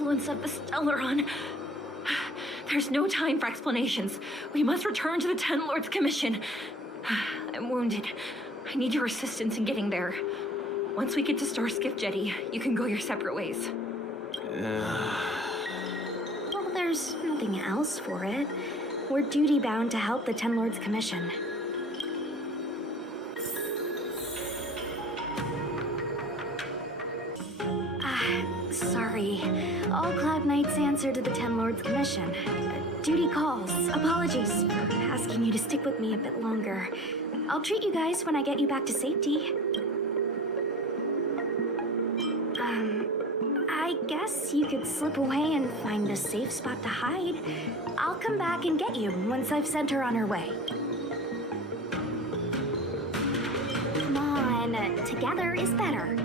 influence of the Stellaron. There's no time for explanations. We must return to the Ten Lords Commission. I'm wounded. I need your assistance in getting there. Once we get to Starskiff Jetty, you can go your separate ways. Well, there's nothing else for it. We're duty-bound to help the Ten Lords Commission. Sorry. All Cloud Knights answer to the Ten Lords Commission. Duty calls. Apologies for asking you to stick with me a bit longer. I'll treat you guys when I get you back to safety. I guess you could slip away and find a safe spot to hide. I'll come back and get you once I've sent her on her way. Come on, together is better.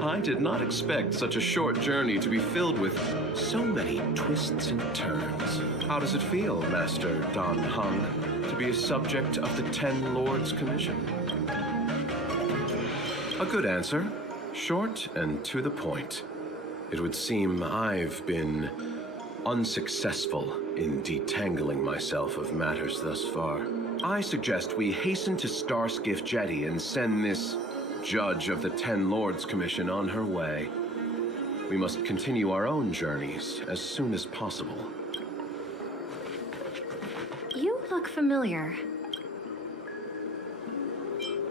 I did not expect such a short journey to be filled with so many twists and turns. How does it feel, Master Don Hung, to be a subject of the Ten Lords Commission? A good answer. Short and to the point. It would seem I've been unsuccessful in detangling myself of matters thus far. I suggest we hasten to Starskiff Jetty and send this Judge of the Ten Lords Commission on her way. We must continue our own journeys as soon as possible. You look familiar.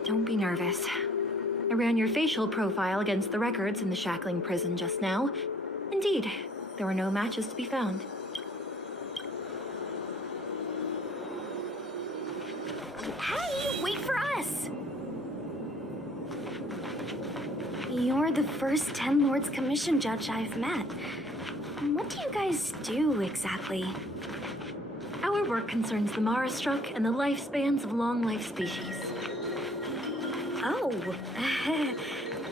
Don't be nervous. I ran your facial profile against the records in the shackling prison just now. Indeed, there were no matches to be found. Hey, wait for us! You're the first Ten Lords Commission judge I've met. What do you guys do exactly? Our work concerns the Marastruck and the lifespans of long-life species. Oh,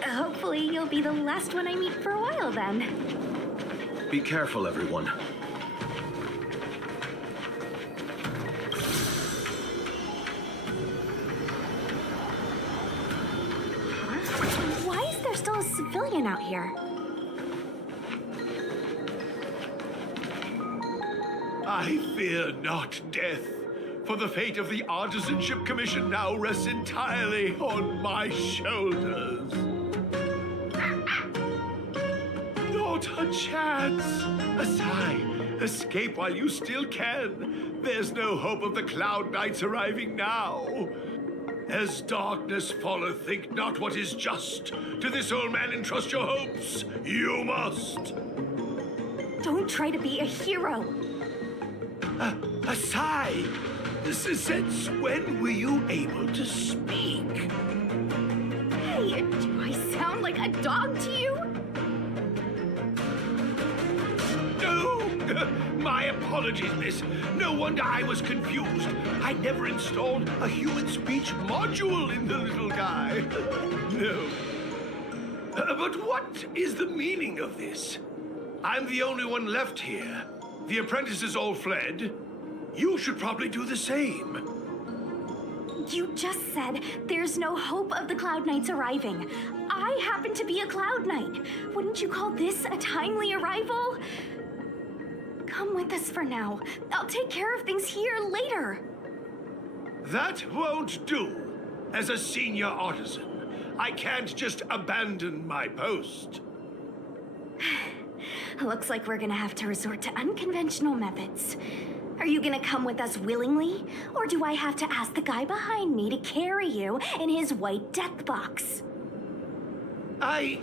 hopefully you'll be the last one I meet for a while then. Be careful, everyone. Why is there still a civilian out here? I fear not death, for the fate of the Artisanship Commission now rests entirely on my shoulders. Not a chance! Asai, escape while you still can. There's no hope of the Cloud Knights arriving now. As darkness falleth, think not what is just. To this old man entrust your hopes. You must. Don't try to be a hero. Asai! Since when were you able to speak? Hey, do I sound like a dog to you? No! My apologies, miss. No wonder I was confused. I never installed a human speech module in the little guy. No. But what is the meaning of this? I'm the only one left here. The apprentices all fled. You should probably do the same. You just said there's no hope of the Cloud Knights arriving. I happen to be a Cloud Knight. Wouldn't you call this a timely arrival? Come with us for now. I'll take care of things here later. That won't do. As a senior artisan, I can't just abandon my post. Looks like we're gonna have to resort to unconventional methods. Are you gonna come with us willingly? Or do I have to ask the guy behind me to carry you in his white death box? Can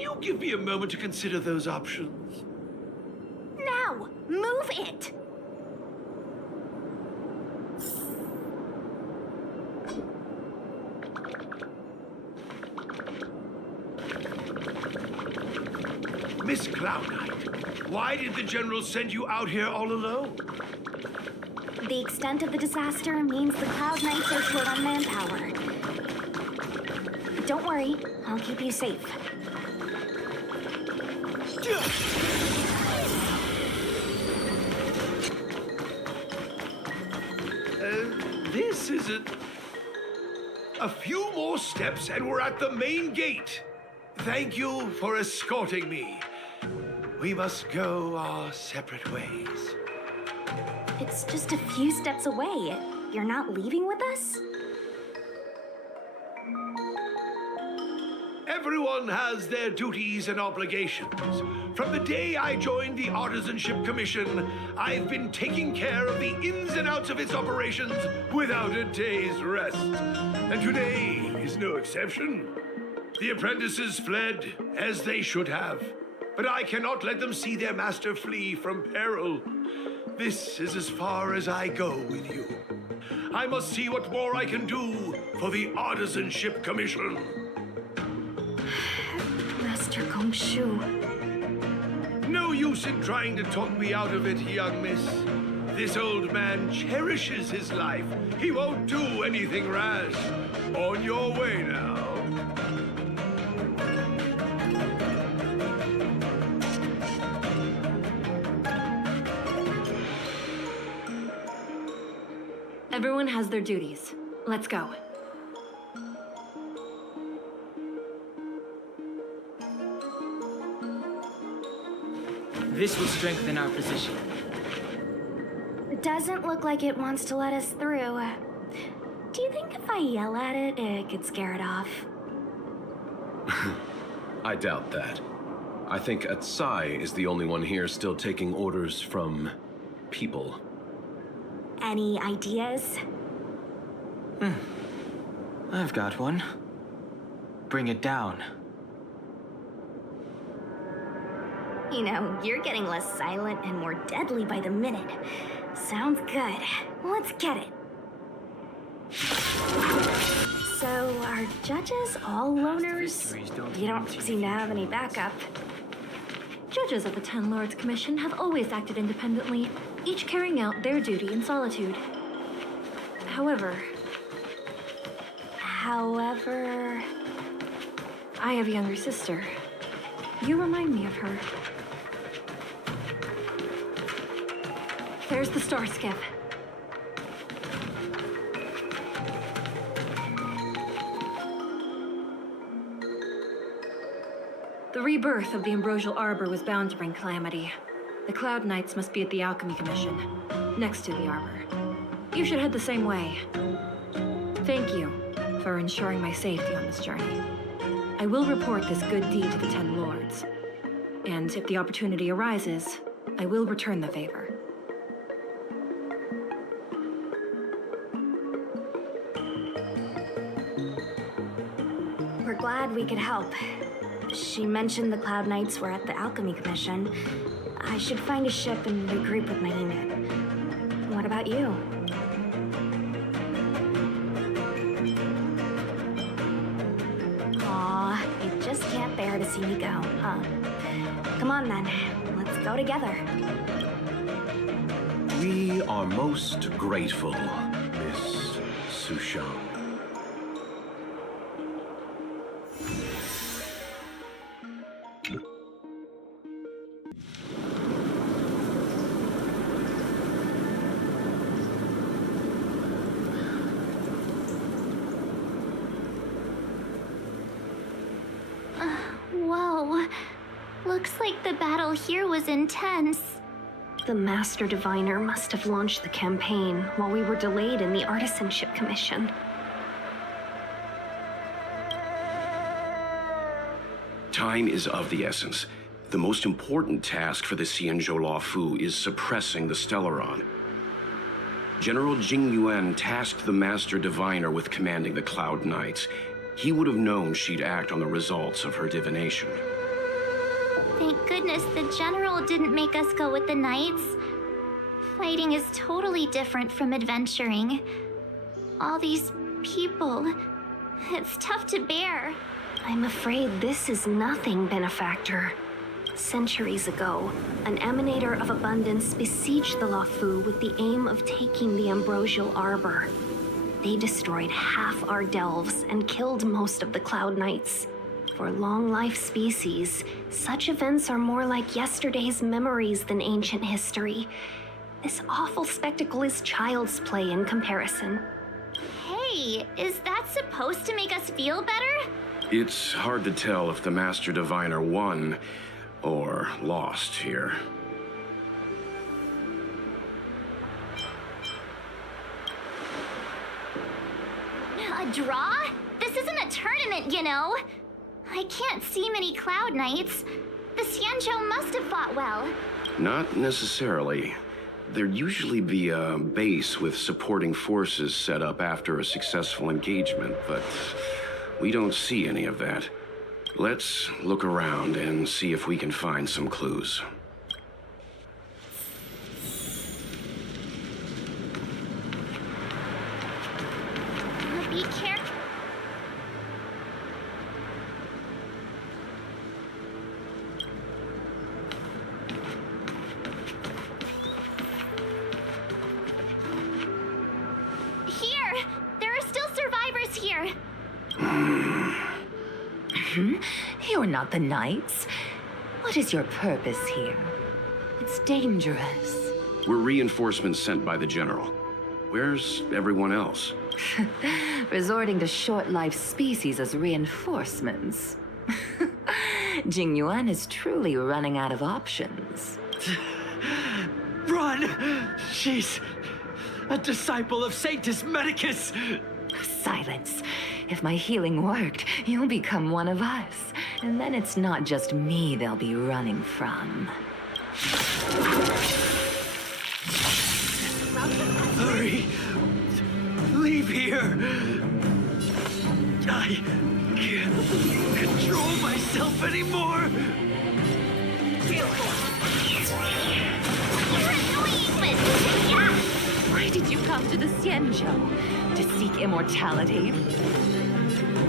you give me a moment to consider those options? Now, move it! Miss Cloud Knight, why did the General send you out here all alone? The extent of the disaster means the Cloud Knights are short on manpower. Don't worry, I'll keep you safe. This isn't... A few more steps and we're at the main gate. Thank you for escorting me. We must go our separate ways. It's just a few steps away. You're not leaving with us? Everyone has their duties and obligations. From the day I joined the Artisanship Commission, I've been taking care of the ins and outs of its operations without a day's rest. And today is no exception. The apprentices fled, as they should have. But I cannot let them see their master flee from peril. This is as far as I go with you. I must see what more I can do for the Artisanship Commission. Master Gongshu. No use in trying to talk me out of it, young miss. This old man cherishes his life. He won't do anything rash. On your way now. Everyone has their duties. Let's go. This will strengthen our position. It doesn't look like it wants to let us through. Do you think if I yell at it, it could scare it off? I doubt that. I think Atsai is the only one here still taking orders from people. Any ideas? I've got one. Bring it down. You know, you're getting less silent and more deadly by the minute. Sounds good. Let's get it. So, are judges all loners? You don't seem to have any backup. Judges of the Ten Lords Commission have always acted independently, each carrying out their duty in solitude. However, I have a younger sister. You remind me of her. There's the star skiff. The rebirth of the Ambrosial Arbor was bound to bring calamity. The Cloud Knights must be at the Alchemy Commission, next to the Arbor. You should head the same way. Thank you for ensuring my safety on this journey. I will report this good deed to the Ten Lords. And if the opportunity arises, I will return the favor. We're glad we could help. She mentioned the Cloud Knights were at the Alchemy Commission. I should find a ship and regroup with my unit. What about you? Aw, you just can't bear to see me go, huh? Come on then, let's go together. We are most grateful, Miss Sushang. Whoa. Looks like the battle here was intense. The Master Diviner must have launched the campaign while we were delayed in the Artisanship Commission. Time is of the essence. The most important task for the Xianzhou Fu is suppressing the Stellaron. General Jing Yuan tasked the Master Diviner with commanding the Cloud Knights. He would have known she'd act on the results of her divination. Thank goodness the General didn't make us go with the Knights. Fighting is totally different from adventuring. All these people, it's tough to bear. I'm afraid this is nothing, Benefactor. Centuries ago, an emanator of abundance besieged the Lufu with the aim of taking the Ambrosial Arbor. They destroyed half our delves and killed most of the Cloud Knights. For long-life species, such events are more like yesterday's memories than ancient history. This awful spectacle is child's play in comparison. Hey, Hey, is that supposed to make us feel better? It's hard to tell if the Master Diviner won or lost here. A draw? This isn't a tournament, you know. I can't see many Cloud Knights. The Xianzhou must have fought well. Not necessarily. There'd usually be a base with supporting forces set up after a successful engagement, but we don't see any of that. Let's look around and see if we can find some clues. Be careful. Here! There are still survivors here. You're not the Knights. What is your purpose here? It's dangerous. We're reinforcements sent by the General. Where's everyone else? Resorting to short-lived species as reinforcements. Jingyuan is truly running out of options. Run! She's a disciple of Sanctus Medicus! Silence. If my healing worked, you'll become one of us. And then it's not just me they'll be running from. Hurry! Leave here! I can't control myself anymore! You're annoying, but yeah! Why did you come to the Xianzhou? To seek immortality?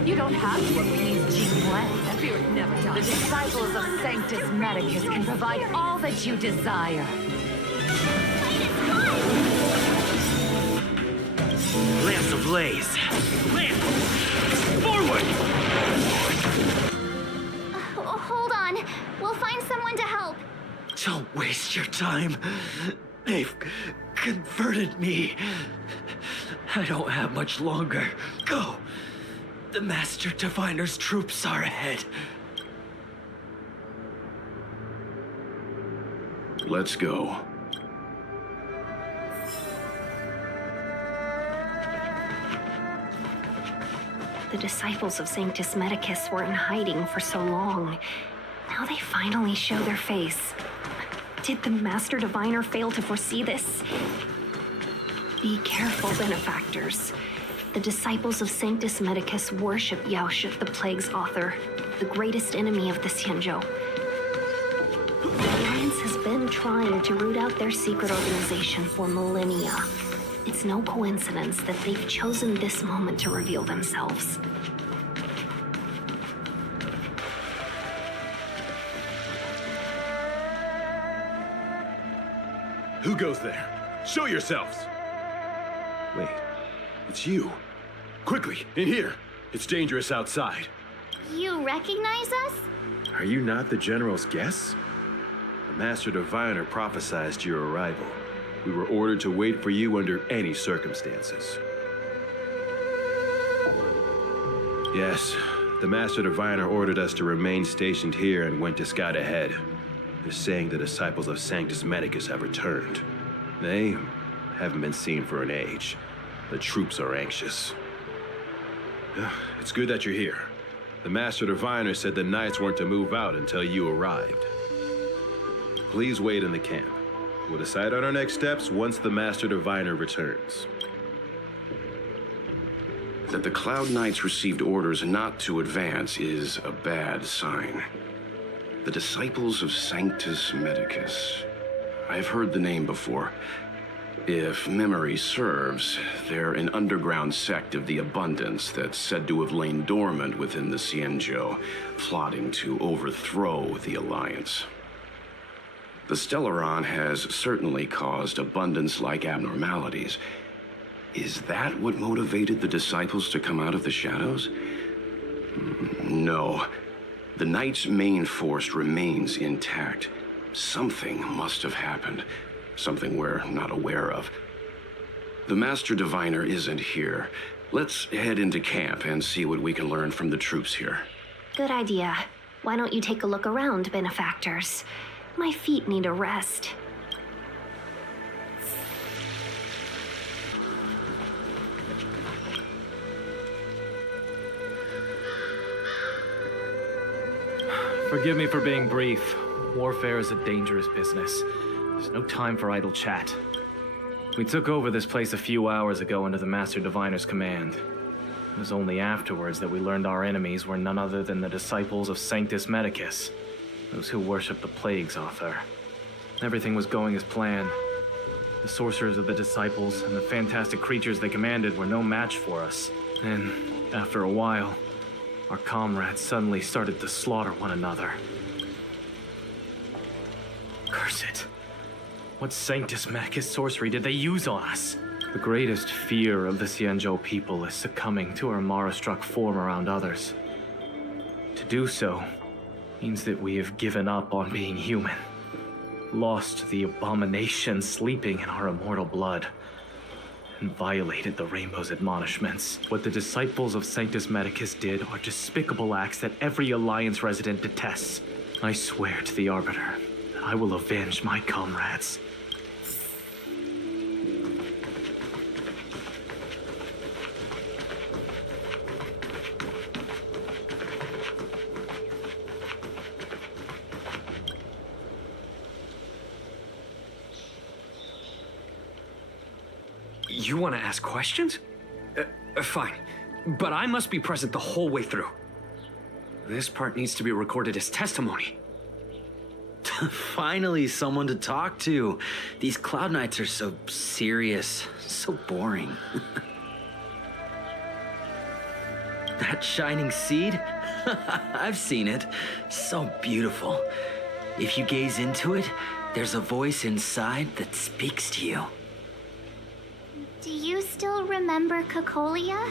You don't have to appease Jingyuan. Fear it never dies. The disciples of Sanctus Medicus can provide all that you desire. Lance ablaze! Lance! Forward! Hold on. We'll find someone to help. Don't waste your time. They've converted me. I don't have much longer. Go! The Master Diviner's troops are ahead. Let's go. The disciples of Sanctus Medicus were in hiding for so long. Now they finally show their face. Did the Master Diviner fail to foresee this? Be careful, benefactors. The disciples of Sanctus Medicus worship Yaoshut, the Plague's author, the greatest enemy of the Xianzhou. The Alliance has been trying to root out their secret organization for millennia. It's no coincidence that they've chosen this moment to reveal themselves. Who goes there? Show yourselves! Wait, it's you. Quickly, in here. It's dangerous outside. You recognize us? Are you not the General's guests? The Master Diviner prophesized your arrival. We were ordered to wait for you under any circumstances. Yes, the Master Diviner ordered us to remain stationed here and went to scout ahead. They're saying the disciples of Sanctus Medicus have returned. They haven't been seen for an age. The troops are anxious. It's good that you're here. The Master Diviner said the Knights weren't to move out until you arrived. Please wait in the camp. We'll decide on our next steps once the Master Diviner returns. That the Cloud Knights received orders not to advance is a bad sign. The disciples of Sanctus Medicus. I've heard the name before. If memory serves, they're an underground sect of the Abundance that's said to have lain dormant within the Xianzhou, plotting to overthrow the Alliance. The Stellaron has certainly caused Abundance-like abnormalities. Is that what motivated the disciples to come out of the shadows? No. The Knight's main force remains intact. Something must have happened. Something we're not aware of. The Master Diviner isn't here. Let's head into camp and see what we can learn from the troops here. Good idea. Why don't you take a look around, benefactors? My feet need a rest. Forgive me for being brief. Warfare is a dangerous business. There's no time for idle chat. We took over this place a few hours ago under the Master Diviner's command. It was only afterwards that we learned our enemies were none other than the disciples of Sanctus Medicus, those who worship the plagues author. Everything was going as planned. The sorcerers of the disciples and the fantastic creatures they commanded were no match for us. And after a while, our comrades suddenly started to slaughter one another. Curse it. What Sanctus Medicus sorcery did they use on us? The greatest fear of the Xianzhou people is succumbing to our Mara-struck form around others. To do so means that we have given up on being human, lost the abomination sleeping in our immortal blood, and violated the Rainbow's admonishments. What the disciples of Sanctus Medicus did are despicable acts that every Alliance resident detests. I swear to the Arbiter that I will avenge my comrades. You want to ask questions? Fine. But I must be present the whole way through. This part needs to be recorded as testimony. Finally, someone to talk to. These Cloud Knights are so serious, so boring. That shining seed? I've seen it. So beautiful. If you gaze into it, there's a voice inside that speaks to you. Do you still remember Cocolia?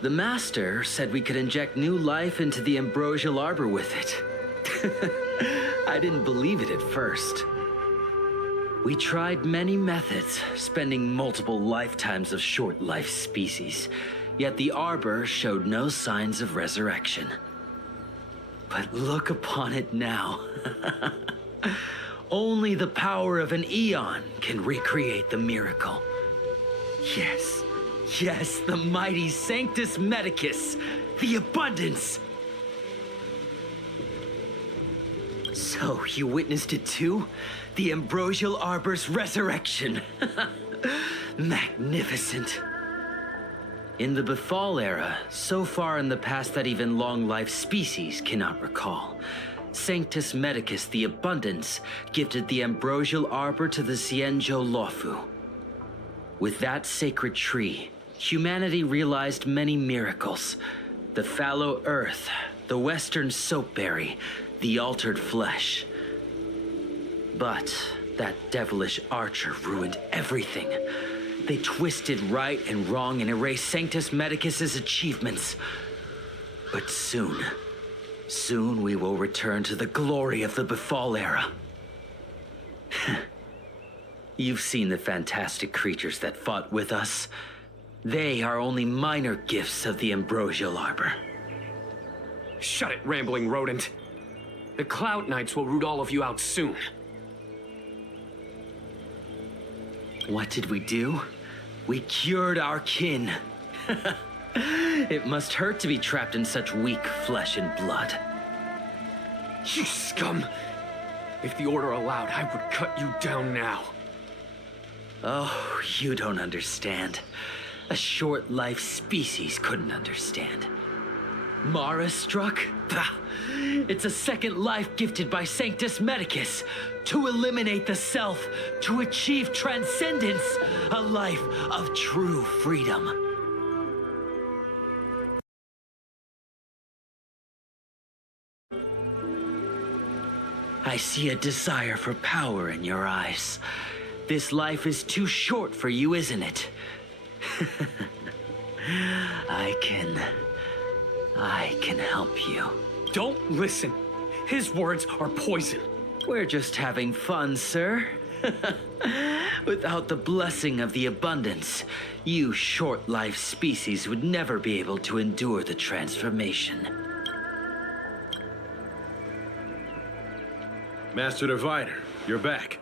The Master said we could inject new life into the ambrosial arbor with it. I didn't believe it at first. We tried many methods, spending multiple lifetimes of short-life species, yet the arbor showed no signs of resurrection. But look upon it now. Only the power of an eon can recreate the miracle. Yes, the mighty Sanctus Medicus, the abundance. So, you witnessed it too? The ambrosial arbor's resurrection. Magnificent. In the Befall era, so far in the past that even long-life species cannot recall, Sanctus Medicus the Abundance gifted the ambrosial arbor to the Xianzhou Luofu. With that sacred tree, humanity realized many miracles. The fallow earth, the western soapberry, the altered flesh. But that devilish archer ruined everything. They twisted right and wrong and erased Sanctus Medicus's achievements. But soon we will return to the glory of the Befall era. You've seen the fantastic creatures that fought with us. They are only minor gifts of the ambrosial arbor. Shut it, rambling rodent. The Cloud Knights will root all of you out soon. What did we do? We cured our kin. It must hurt to be trapped in such weak flesh and blood. You scum! If the Order allowed, I would cut you down now. Oh, you don't understand. A short-life species couldn't understand. Mara struck? Bah! It's a second life gifted by Sanctus Medicus to eliminate the self, to achieve transcendence, a life of true freedom. I see a desire for power in your eyes. This life is too short for you, isn't it? I can help you. Don't listen. His words are poison. We're just having fun, sir. Without the blessing of the abundance, you short-lived species would never be able to endure the transformation. Master Diviner, you're back.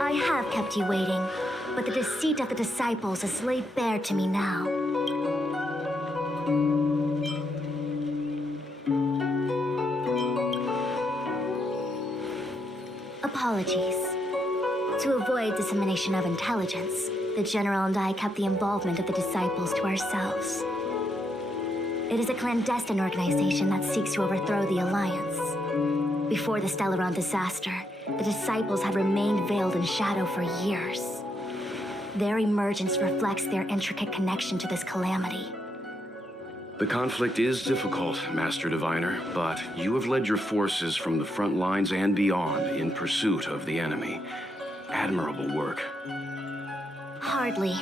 I have kept you waiting, but the deceit of the disciples is laid bare to me now. Apologies. To avoid dissemination of intelligence, the General and I kept the involvement of the disciples to ourselves. It is a clandestine organization that seeks to overthrow the Alliance. Before the Stellaron disaster, the disciples had remained veiled in shadow for years. Their emergence reflects their intricate connection to this calamity. The conflict is difficult, Master Diviner, but you have led your forces from the front lines and beyond in pursuit of the enemy. Admirable work. Hardly.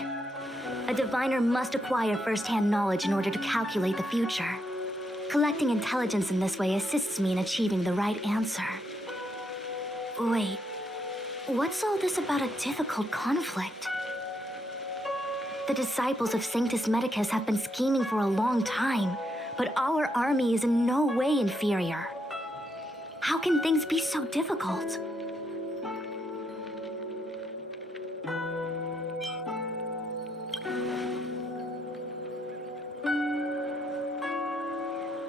A diviner must acquire first-hand knowledge in order to calculate the future. Collecting intelligence in this way assists me in achieving the right answer. Wait, what's all this about a difficult conflict? The disciples of Sanctus Medicus have been scheming for a long time, but our army is in no way inferior. How can things be so difficult?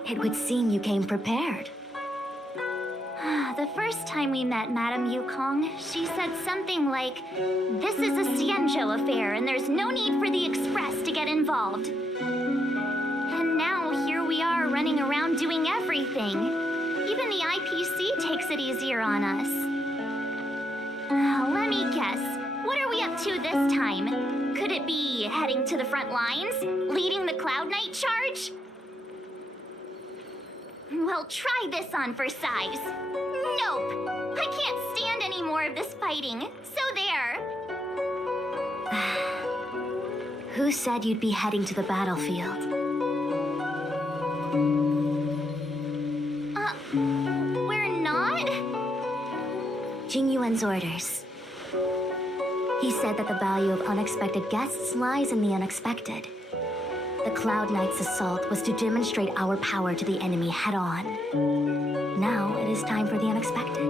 It would seem you came prepared. The first time we met Madame Yukong, she said something like, "This is a Xianzhou affair, and there's no need for the Express to get involved." And now here we are running around doing everything. Even the IPC takes it easier on us. Let me guess, what are we up to this time? Could it be heading to the front lines? Leading the Cloud Knight charge? Well, try this on for size. Nope! I can't stand any more of this fighting, so there. Who said you'd be heading to the battlefield? We're not? Jingyuan's orders. He said that the value of unexpected guests lies in the unexpected. The Cloud Knight's assault was to demonstrate our power to the enemy head-on. Now it is time for the unexpected.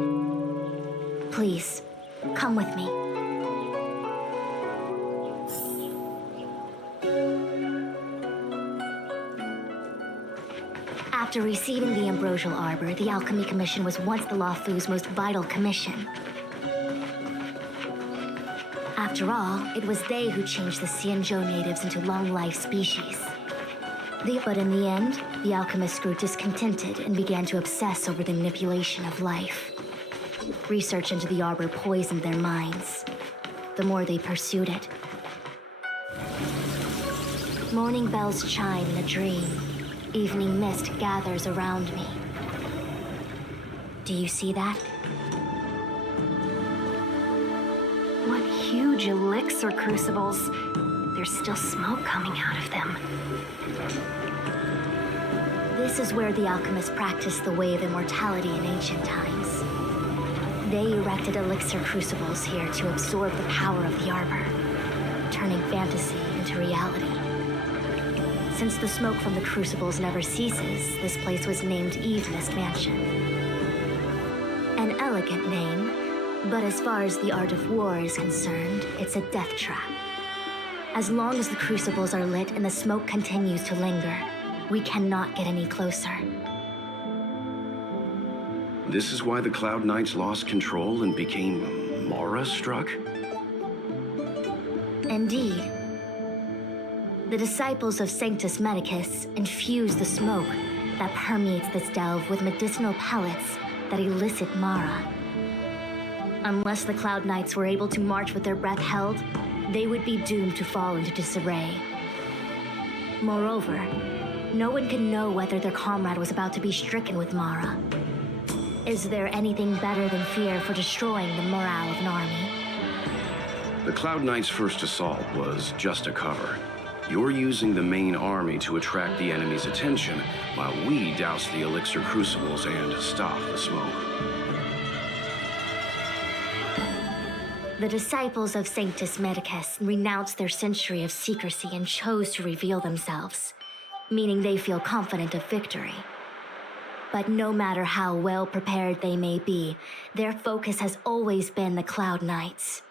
Please, come with me. After receiving the Ambrosial Arbor, the Alchemy Commission was once the Luofu's most vital commission. After all, it was they who changed the Xianzhou natives into long-life species. But in the end, the alchemists grew discontented and began to obsess over the manipulation of life. Research into the arbor poisoned their minds. The more they pursued it. Morning bells chime in a dream. Evening mist gathers around me. Do you see that? What huge elixir crucibles. There's still smoke coming out of them. This is where the alchemists practiced the way of immortality in ancient times. They erected elixir crucibles here to absorb the power of the arbor, turning fantasy into reality. Since the smoke from the crucibles never ceases, this place was named Eve Mist Mansion. An elegant name, but as far as the art of war is concerned, it's a death trap. As long as the crucibles are lit and the smoke continues to linger, we cannot get any closer. This is why the Cloud Knights lost control and became Mara-struck? Indeed. The disciples of Sanctus Medicus infuse the smoke that permeates this delve with medicinal pellets that elicit Mara. Unless the Cloud Knights were able to march with their breath held, they would be doomed to fall into disarray. Moreover, no one can know whether their comrade was about to be stricken with Mara. Is there anything better than fear for destroying the morale of an army? The Cloud Knights' first assault was just a cover. You're using the main army to attract the enemy's attention, while we douse the elixir crucibles and stop the smoke. The disciples of Sanctus Medicus renounced their century of secrecy and chose to reveal themselves, meaning they feel confident of victory. But no matter how well prepared they may be, their focus has always been the Cloud Knights.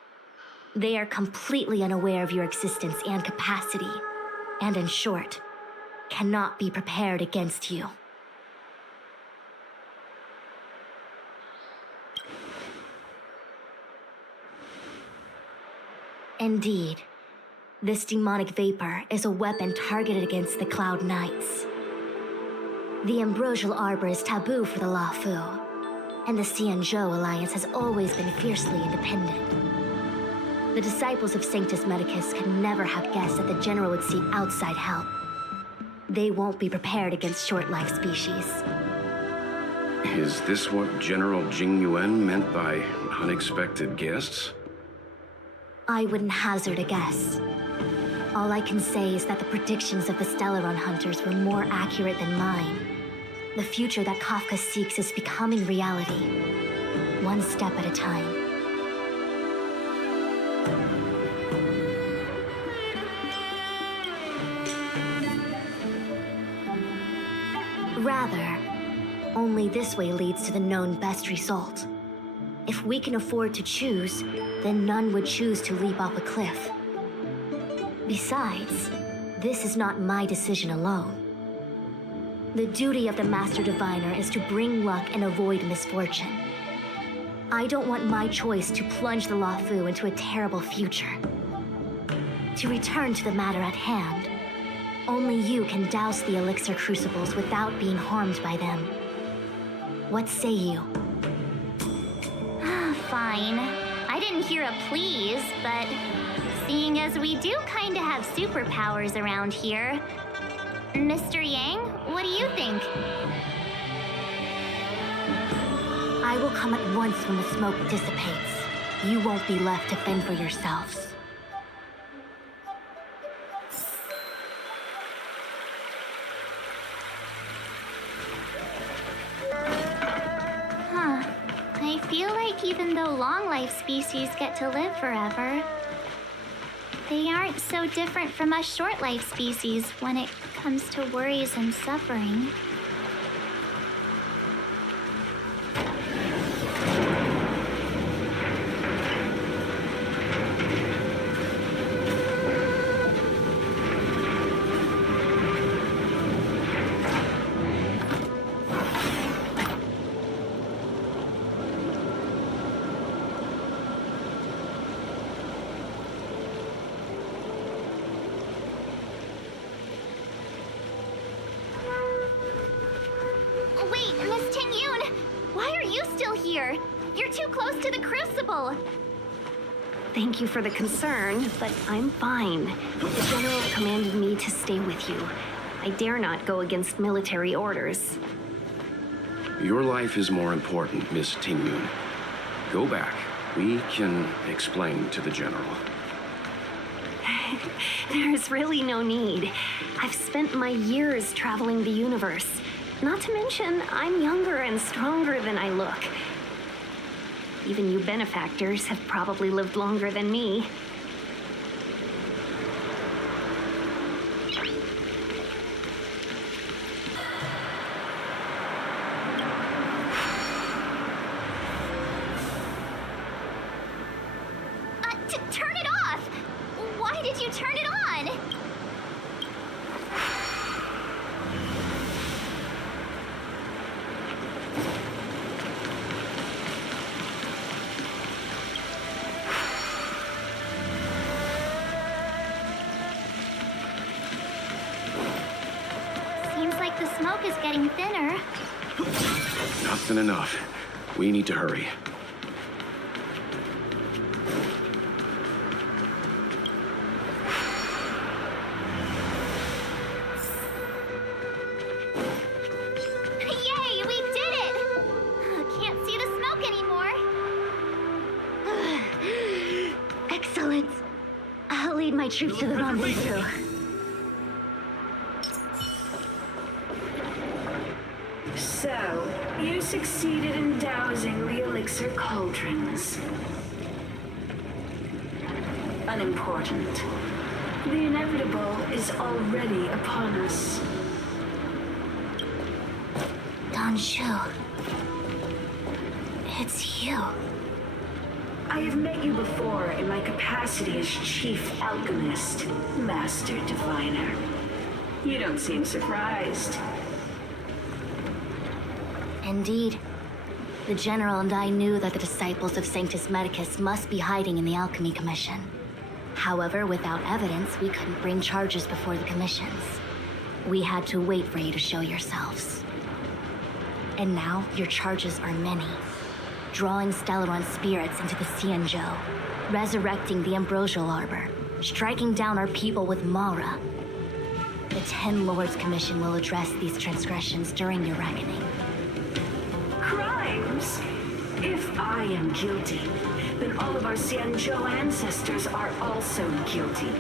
They are completely unaware of your existence and capacity, and in short, cannot be prepared against you. Indeed, this demonic vapor is a weapon targeted against the Cloud Knights. The ambrosial arbor is taboo for the Luofu, and the Xianzhou alliance has always been fiercely independent. The disciples of Sanctus Medicus could never have guessed that the General would seek outside help. They won't be prepared against short-life species. Is this what General Jingyuan meant by unexpected guests? I wouldn't hazard a guess. All I can say is that the predictions of the Stellaron hunters were more accurate than mine. The future that Kafka seeks is becoming reality, one step at a time. Rather, only this way leads to the known best result. If we can afford to choose, then none would choose to leap off a cliff. Besides, this is not my decision alone. The duty of the Master Diviner is to bring luck and avoid misfortune. I don't want my choice to plunge the Luofu into a terrible future. To return to the matter at hand, only you can douse the elixir crucibles without being harmed by them. What say you? Fine. I didn't hear a please, but seeing as we do kinda have superpowers around here, Mr. Yang, what do you think? I will come at once when the smoke dissipates. You won't be left to fend for yourselves. I feel like even though long-life species get to live forever, they aren't so different from us short-life species when it comes to worries and suffering. You're too close to the crucible. Thank you for the concern, but I'm fine. The General commanded me to stay with you. I dare not go against military orders. Your life is more important, Miss Tingyun. Go back. We can explain to the General. There's really no need. I've spent my years traveling the universe. Not to mention, I'm younger and stronger than I look. Even you benefactors have probably lived longer than me. Turn it off! Why did you turn it on? Seems like the smoke is getting thinner. Not thin enough. We need to hurry. Yay, we did it! Can't see the smoke anymore. Excellent. I'll lead my troops to the rendezvous. You succeeded in dousing the elixir cauldrons. Unimportant. The inevitable is already upon us. Danshu. It's you. I have met you before in my capacity as Chief Alchemist, Master Diviner. You don't seem surprised. Indeed. The General and I knew that the disciples of Sanctus Medicus must be hiding in the Alchemy Commission. However, without evidence, we couldn't bring charges before the commissions. We had to wait for you to show yourselves. And now, your charges are many. Drawing Stellaron spirits into the Xianzhou, resurrecting the Ambrosial Arbor, striking down our people with Mara. The Ten Lords Commission will address these transgressions during your reckoning. Crimes? If I am guilty, then all of our Xianzhou ancestors are also guilty.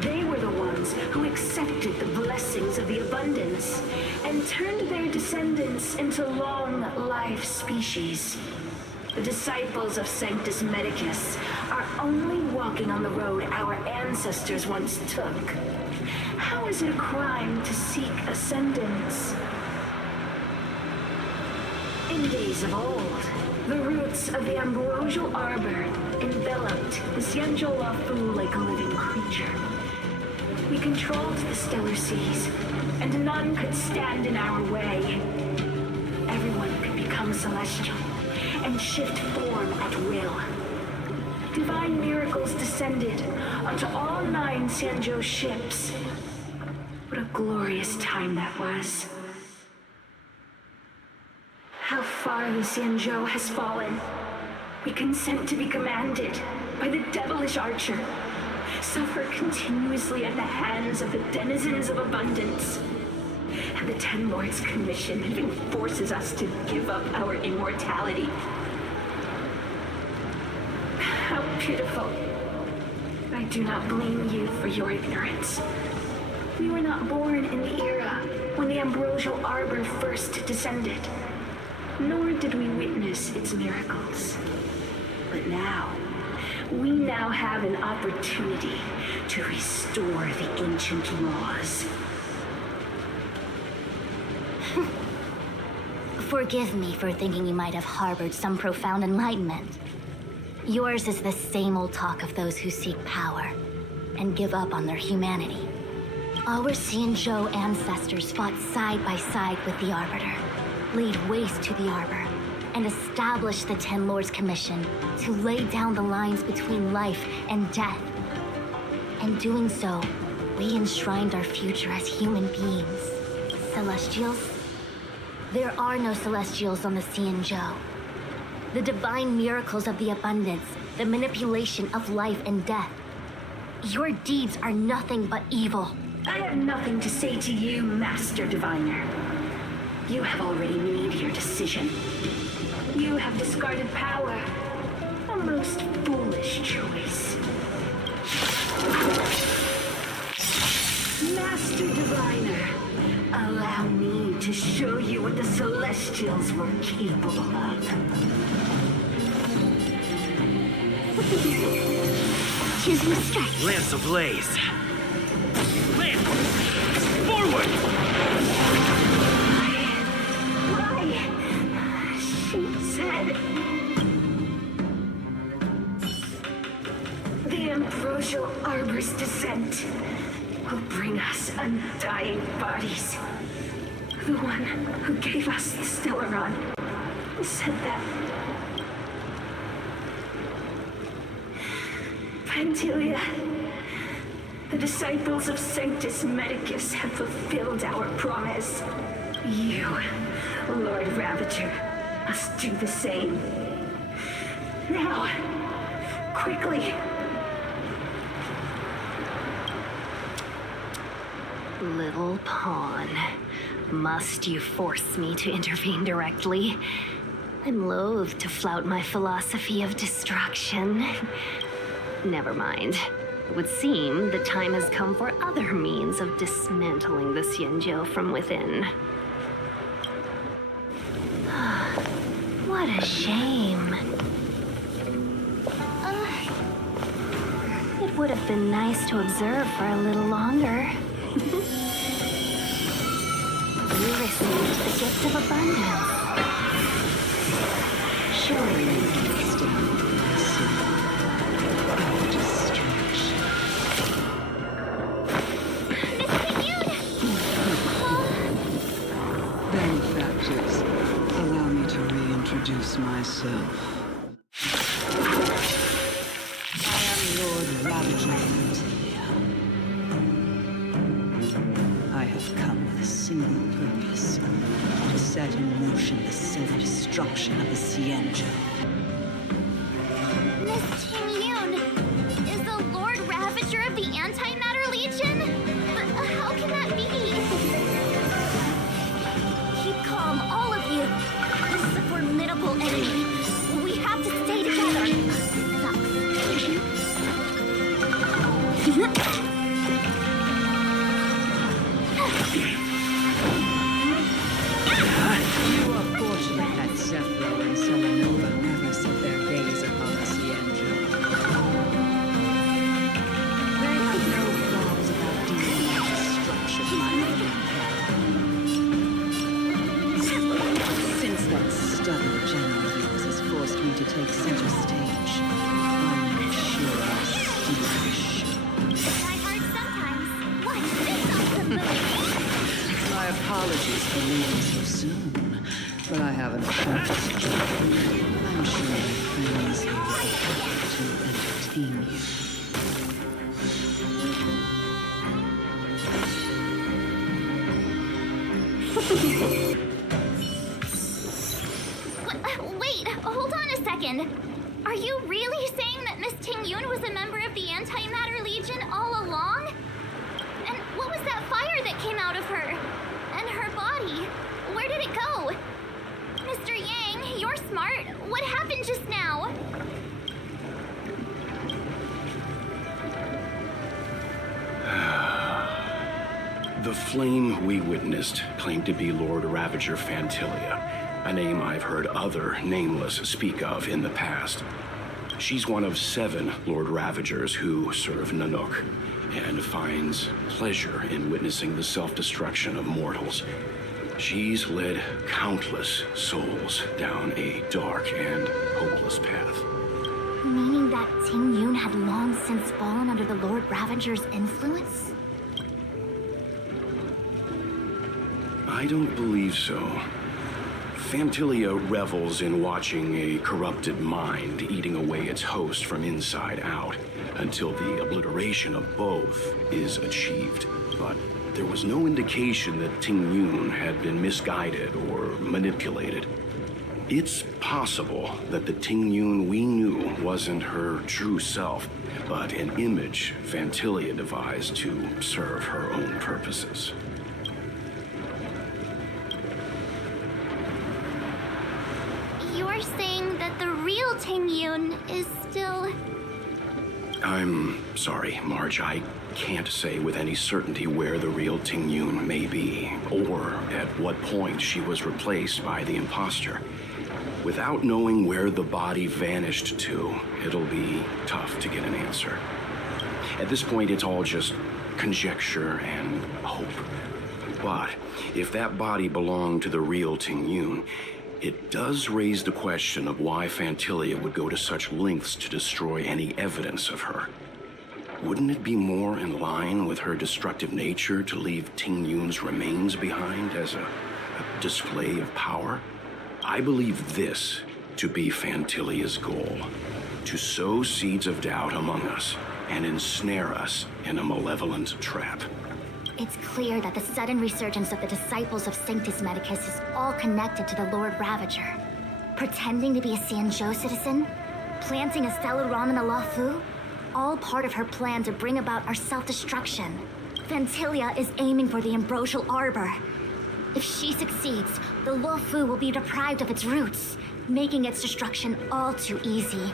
They were the ones who accepted the blessings of the abundance and turned their descendants into long-life species. The disciples of Sanctus Medicus are only walking on the road our ancestors once took. How is it a crime to seek ascendance? In days of old, the roots of the Ambrosial Arbor enveloped the Xianzhou like a living creature. We controlled the stellar seas, and none could stand in our way. Everyone could become celestial and shift form at will. Divine miracles descended onto all 9 Xianzhou ships. What a glorious time that was. How far the Xianzhou has fallen. We consent to be commanded by the devilish archer. Suffer continuously at the hands of the denizens of abundance. And the Ten Lords Commission even forces us to give up our immortality. How pitiful. I do not blame you for your ignorance. We were not born in the era when the Ambrosial Arbor first descended, nor did we witness its miracles. But now, we now have an opportunity to restore the ancient laws. Forgive me for thinking you might have harbored some profound enlightenment. Yours is the same old talk of those who seek power and give up on their humanity. Our Xianzhou ancestors fought side by side with the Arbiter, laid waste to the Arbor, and established the Ten Lords Commission to lay down the lines between life and death. In doing so, we enshrined our future as human beings. Celestials? There are no Celestials on the Xianzhou. The divine miracles of the abundance, the manipulation of life and death. Your deeds are nothing but evil. I have nothing to say to you, Master Diviner. You have already made your decision. You have discarded power. A most foolish choice. Master Diviner, allow me to show you what the Celestials were capable of. Choosing strike. Lance ablaze. Lance! Forward! Why? She said... The Ambrosial Arbor's descent will bring us undying bodies. The one who gave us the Stellaron said that. Phantylia, the disciples of Sanctus Medicus have fulfilled our promise. You, Lord Ravager, must do the same. Now, quickly. Little pawn. Must you force me to intervene directly? I'm loath to flout my philosophy of destruction. Never mind. It would seem the time has come for other means of dismantling the Xianzhou from within. What a shame. It would have been nice to observe for a little longer. You received the gift of abundance. Surely you can still see. Just stretch. Benefactors, allow me to reintroduce myself. I am Lord Ravager Phantylia. I have come with a single purpose: to set in motion the self-destruction of the Xianzhou. Miss Tingyun is the Lord Ravager of the Antimatter Legion? How can that be? Keep calm, all of you. This is a formidable enemy. We have to stay together. You are fortunate that Zephyro and Selenova never set their gaze upon the Xianzhou. They have no qualms about dealing with destruction, my Since that stubborn general of yours has forced me to take center stage, I'm sure I'll steal the show. I heard sometimes. What? This sounds familiar. My apologies for leaving so soon, but I haven't finished. I'm sure my friends here will be happy to entertain you. Wait, hold on a second. Are you really saying that Miss Tingyun was a member of the Antimatter Legion all along? And what was that fire that came out of her? And her body? Where did it go? Mr. Yang, you're smart. What happened just now? The flame we witnessed claimed to be Lord Ravager Phantylia, a name I've heard other nameless speak of in the past. She's one of 7 Lord Ravagers who serve Nanook, and finds pleasure in witnessing the self-destruction of mortals. She's led countless souls down a dark and hopeless path. Meaning that Tingyun had long since fallen under the Lord Ravager's influence? I don't believe so. Phantylia revels in watching a corrupted mind eating away its host from inside out, until the obliteration of both is achieved. But there was no indication that Tingyun had been misguided or manipulated. It's possible that the Tingyun we knew wasn't her true self, but an image Phantylia devised to serve her own purposes. You're saying that the real Tingyun is still... I'm sorry, Marge. I can't say with any certainty where the real Tingyun may be, or at what point she was replaced by the imposter. Without knowing where the body vanished to, it'll be tough to get an answer. At this point, it's all just conjecture and hope. But if that body belonged to the real Tingyun, it does raise the question of why Phantylia would go to such lengths to destroy any evidence of her. Wouldn't it be more in line with her destructive nature to leave Tingyun's remains behind as a display of power? I believe this to be Phantylia's goal: to sow seeds of doubt among us and ensnare us in a malevolent trap. It's clear that the sudden resurgence of the disciples of Sanctus Medicus is all connected to the Lord Ravager. Pretending to be a Xianzhou citizen, planting a Celeron in the Luofu, all part of her plan to bring about our self-destruction. Phantylia is aiming for the Ambrosial Arbor. If she succeeds, the Luofu will be deprived of its roots, making its destruction all too easy.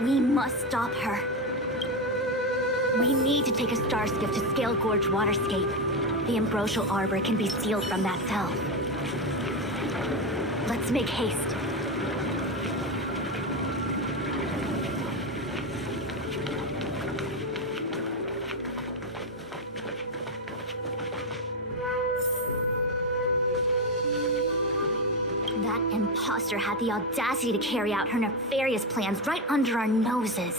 We must stop her. We need to take a star's gift to Scalegorge Waterscape. The Ambrosial Arbor can be sealed from that cell. Let's make haste. Imposter had the audacity to carry out her nefarious plans right under our noses.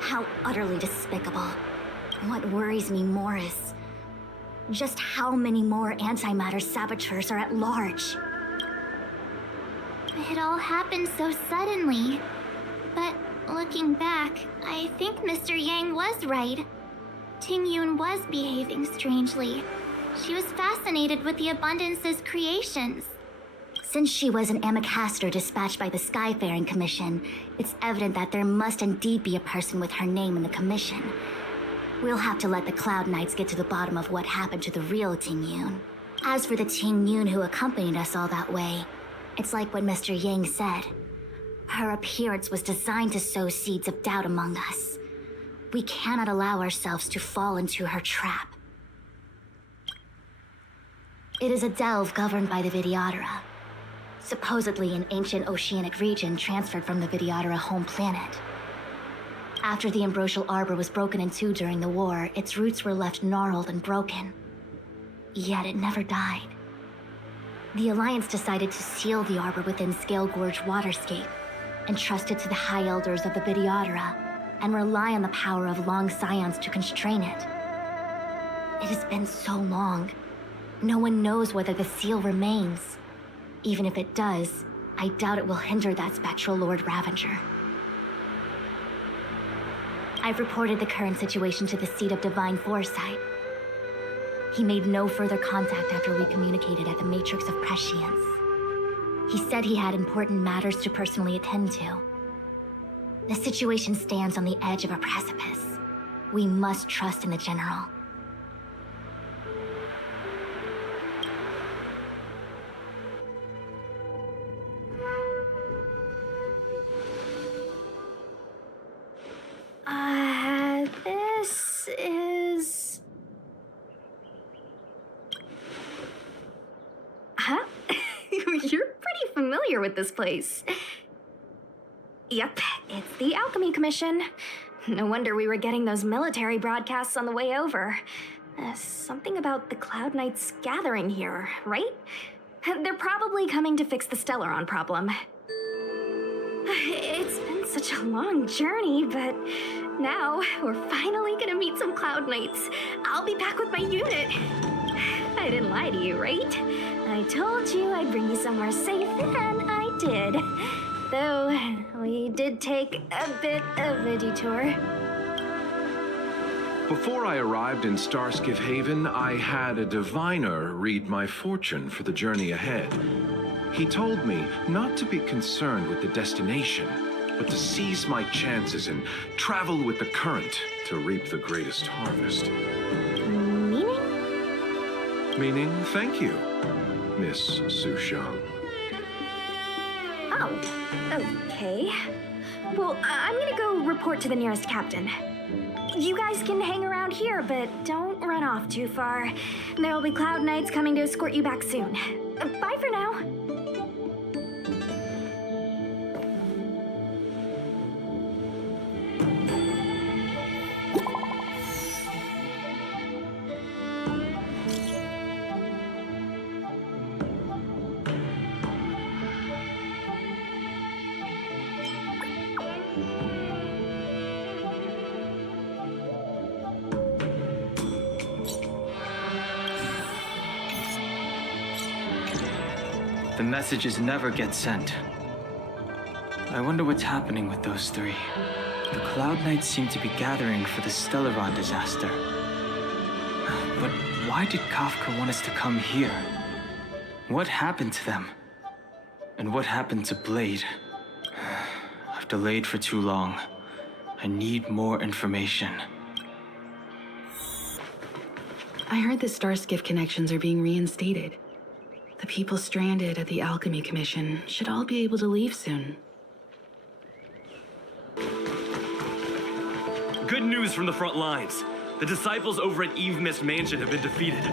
How utterly despicable. What worries me more is just how many more antimatter saboteurs are at large. It all happened so suddenly. But looking back, I think Mr. Yang was right. Tingyun was behaving strangely. She was fascinated with the Abundance's creations. Since she was an Amicastor dispatched by the Skyfaring Commission, it's evident that there must indeed be a person with her name in the commission. We'll have to let the Cloud Knights get to the bottom of what happened to the real Tingyun. As for the Tingyun who accompanied us all that way, it's like what Mr. Yang said. Her appearance was designed to sow seeds of doubt among us. We cannot allow ourselves to fall into her trap. It is a delve governed by the Vidyadhara, supposedly an ancient oceanic region transferred from the Vidyadhara home planet. After the Ambrosial Arbor was broken in two during the war, its roots were left gnarled and broken. Yet it never died. The Alliance decided to seal the arbor within Scalegorge Waterscape, entrust it to the High Elders of the Vidyadhara, and rely on the power of long scions to constrain it. It has been so long. No one knows whether the seal remains. Even if it does, I doubt it will hinder that spectral Lord Ravager. I've reported the current situation to the Seat of Divine Foresight. He made no further contact after we communicated at the Matrix of Prescience. He said he had important matters to personally attend to. The situation stands on the edge of a precipice. We must trust in the General. This is... Huh? You're pretty familiar with this place. Yep, it's the Alchemy Commission. No wonder we were getting those military broadcasts on the way over. Something about the Cloud Knights gathering here, right? They're probably coming to fix the Stellaron problem. It's been such a long journey, but now we're finally gonna meet some Cloud Knights. I'll be back with my unit. I didn't lie to you, right? I told you I'd bring you somewhere safe, and I did. Though, we did take a bit of a detour. Before I arrived in Starskiff Haven, I had a diviner read my fortune for the journey ahead. He told me not to be concerned with the destination, but to seize my chances and travel with the current to reap the greatest harvest. Meaning? Meaning, thank you, Miss Sushang. Oh, okay. Well, I'm gonna go report to the nearest captain. You guys can hang around here, but don't run off too far. There'll be Cloud Knights coming to escort you back soon. Bye for now. The messages never get sent. I wonder what's happening with those three. The Cloud Knights seem to be gathering for the Stellaron disaster. But why did Kafka want us to come here? What happened to them? And what happened to Blade? I've delayed for too long. I need more information. I heard the Starskiff connections are being reinstated. The people stranded at the Alchemy Commission should all be able to leave soon. Good news from the front lines. The disciples over at Eve Mist Mansion have been defeated.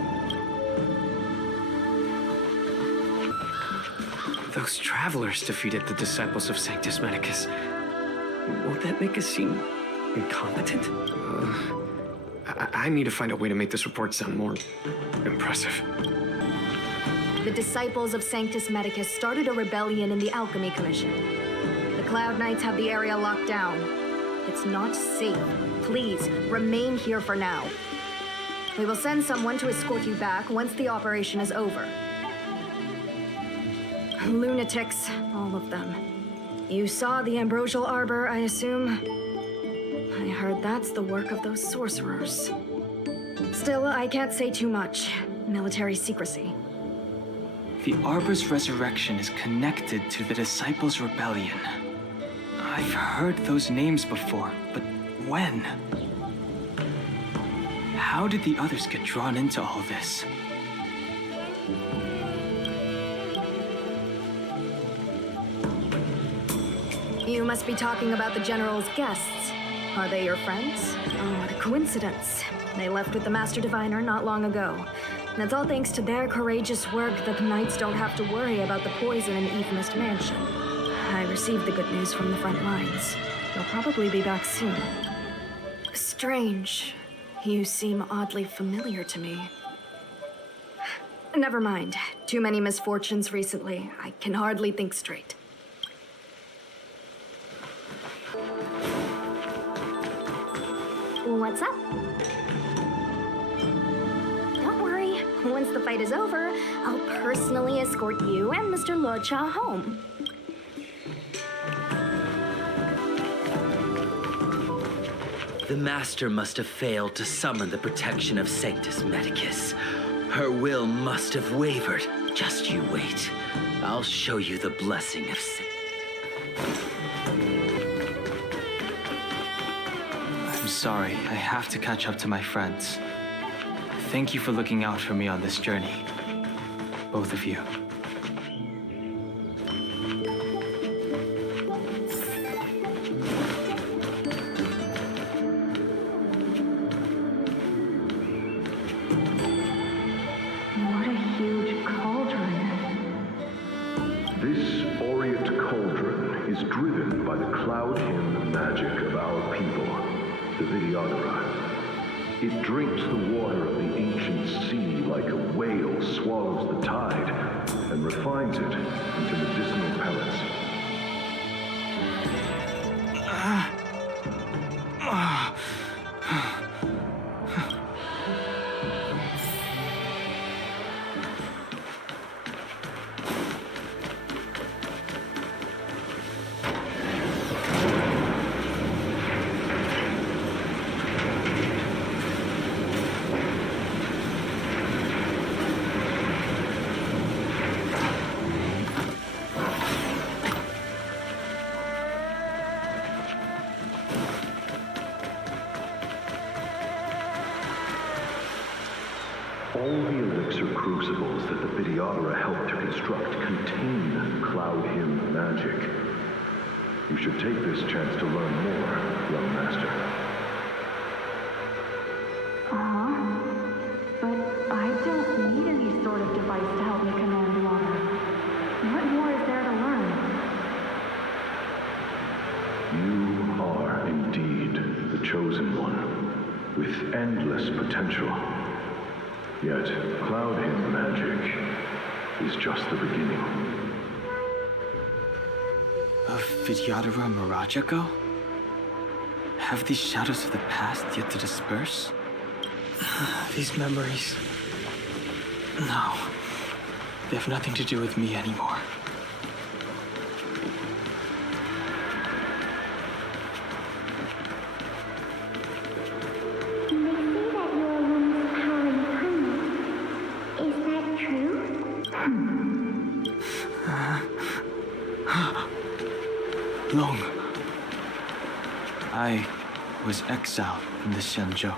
Those travelers defeated the disciples of Sanctus Medicus. Won't that make us seem incompetent? I need to find a way to make this report sound more impressive. The disciples of Sanctus Medicus started a rebellion in the Alchemy Commission. The Cloud Knights have the area locked down. It's not safe. Please, remain here for now. We will send someone to escort you back once the operation is over. Lunatics, all of them. You saw the Ambrosial Arbor, I assume? I heard that's the work of those sorcerers. Still, I can't say too much. Military secrecy. The Arbor's resurrection is connected to the Disciples' Rebellion. I've heard those names before, but when? How did the others get drawn into all this? You must be talking about the General's guests. Are they your friends? Oh, what a coincidence. They left with the Master Diviner not long ago. And it's all thanks to their courageous work that the Knights don't have to worry about the poison in Eve's Mansion. I received the good news from the front lines. They'll probably be back soon. Strange. You seem oddly familiar to me. Never mind. Too many misfortunes recently. I can hardly think straight. What's up? Don't worry. Once the fight is over, I'll personally escort you and Mr. Luocha home. The Master must have failed to summon the protection of Sanctus Medicus. Her will must have wavered. Just you wait. I'll show you the blessing of I'm sorry, I have to catch up to my friends. Thank you for looking out for me on this journey. Both of you. What a huge cauldron. This Orient cauldron is driven by the cloud hymn magic of our people, the Vidyadhara. It drinks the water of the ancient sea like a whale swallows the tide and refines it into medicinal pellets. All the elixir crucibles that the Vidyadhara helped to construct contain cloud hymn magic. You should take this chance to learn more, young master. But I don't need any sort of device to help me command water. What more is there to learn? You are indeed the chosen one, with endless potential. Yet, cloud hymn magic is just the beginning. Of Vidyadhara Miraja go? Have these shadows of the past yet to disperse? These memories... No. They have nothing to do with me anymore. Long. I was exiled from the Xianzhou.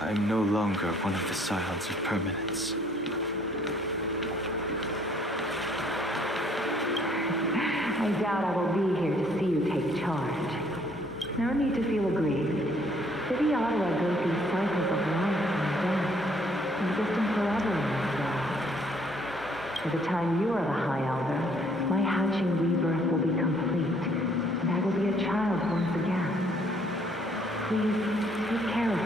I'm no longer one of the Scions of Permanence. I doubt I will be here to see you take charge. No need to feel aggrieved. Vidyadhara go through cycles of life and death, existing forever in this world. By the time you are the High Elder, my hatching rebirth will be complete, and I will be a child once again. Please take care of me.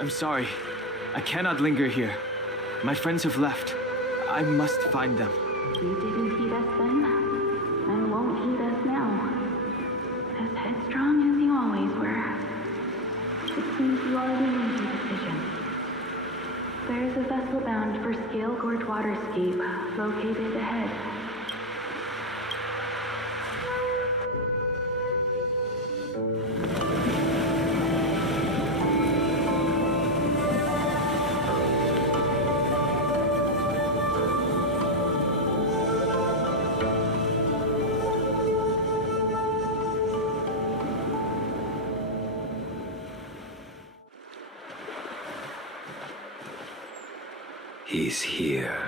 I'm sorry. I cannot linger here. My friends have left. I must find them. You didn't heed us then, and won't heed us now. As headstrong as you always were. It seems you already made your decision. There's a vessel bound for Scalegorge Waterscape, located ahead. He's here.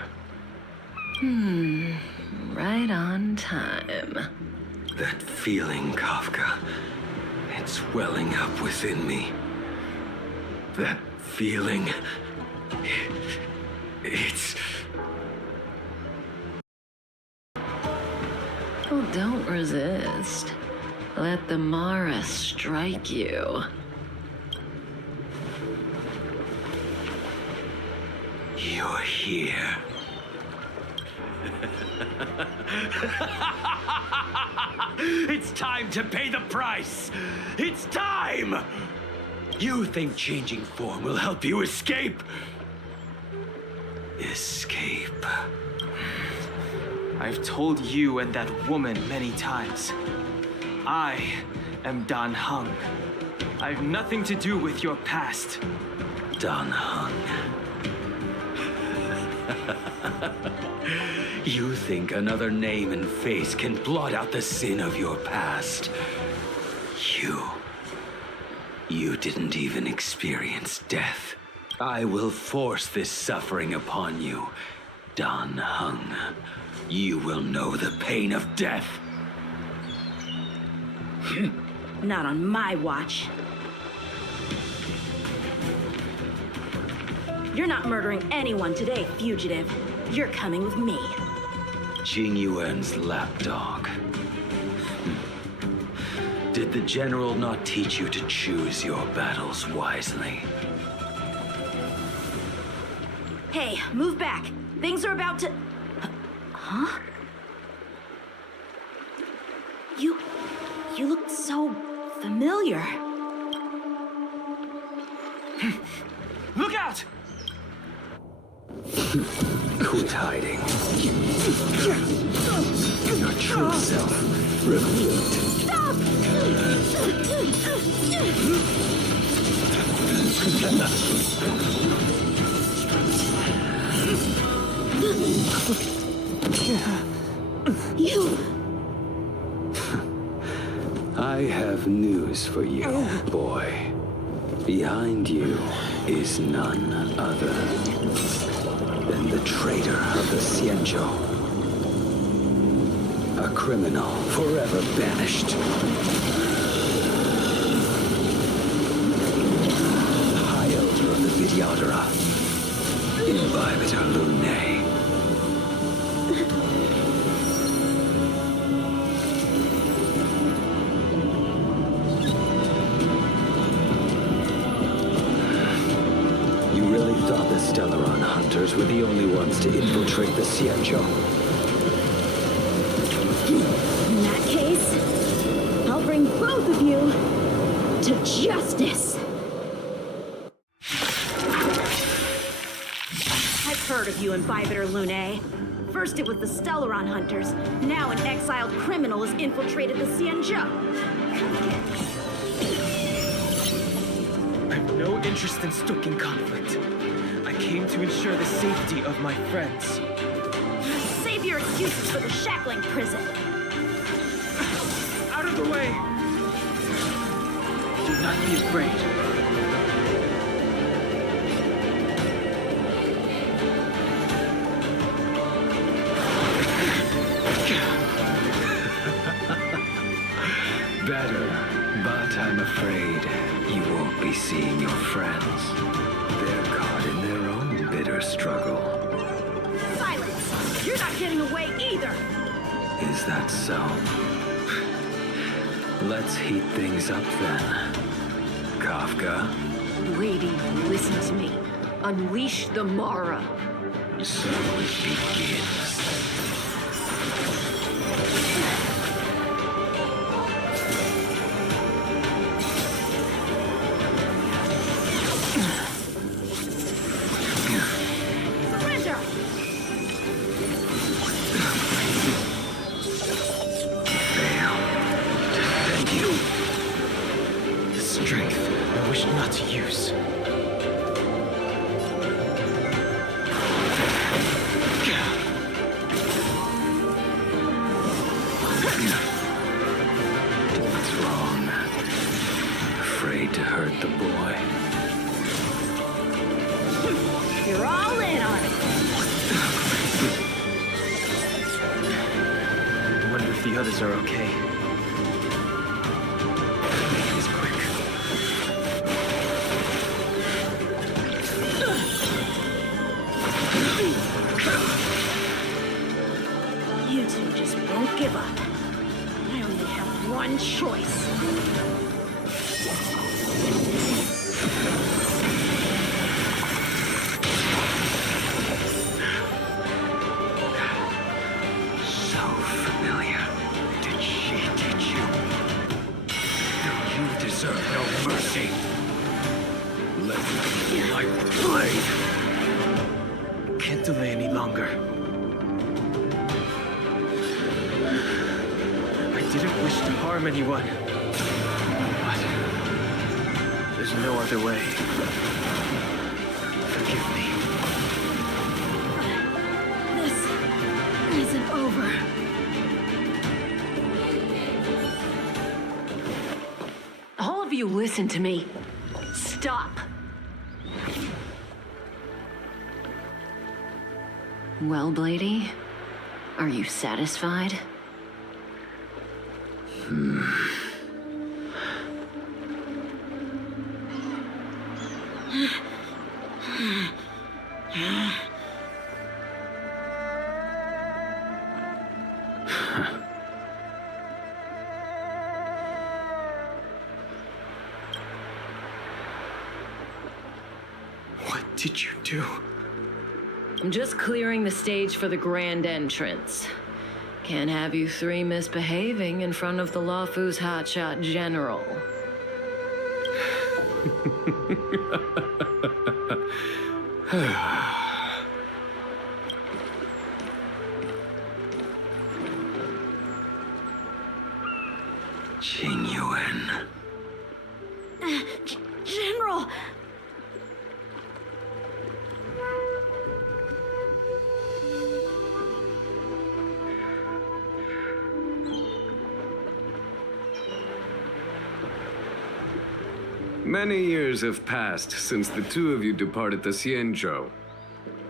Right on time. That feeling, Kafka. It's welling up within me. That feeling. It's... Well, don't resist. Let the Mara strike you. You're here. It's time to pay the price! It's time! You think changing form will help you escape? Escape. I've told you and that woman many times. I am Dan Heng. I have nothing to do with your past. Dan Heng. You think another name and face can blot out the sin of your past? You didn't even experience death. I will force this suffering upon you, Dan Heng. You will know the pain of death. Not on my watch. You're not murdering anyone today, fugitive. You're coming with me. Jingyuan's lapdog. Did the general not teach you to choose your battles wisely? Hey, move back. Things are about to... Huh? You look so familiar. Look out! Quit hiding. Your true self revealed. Stop! You... I have news for you, boy. Behind you is none other than the traitor of the Xianzhou. A criminal forever banished. High Elder of the Vidyadhara. Imbibitor Lunae. The Stellaron hunters were the only ones to infiltrate the Xianzhou. In that case, I'll bring both of you to justice. I've heard of you, Imbibitor Lunae. First it was the Stellaron hunters, now an exiled criminal has infiltrated the Xianzhou. I have no interest in stoking conflict. I came to ensure the safety of my friends. Save your excuses for the shackling prison. Out of the way! Do not be afraid. Better, but I'm afraid you won't be seeing your friends. They're caught in their own bitter struggle. Silence! You're not getting away either! Is that so? Let's heat things up then. Kafka. Lady, listen to me. Unleash the Mara. So it begins. Surrender! Fail. Defend you. The strength I wish not to use. What's wrong? Afraid to hurt the boy. You're all in on it. I wonder if the others are okay. He's quick. You two just won't give up. I only have one choice. So familiar. Did she teach you? You deserve no mercy. Let me feel my blade. Can't delay any longer. I didn't wish to harm anyone. But there's no other way. Forgive me. This isn't over. All of you listen to me. Stop. Well, Blady, are you satisfied? What did you do? I'm just clearing the stage for the grand entrance. Can't have you three misbehaving in front of the Lafu's hotshot general. Tingyun. General! Many years have passed since the two of you departed the Xianzhou,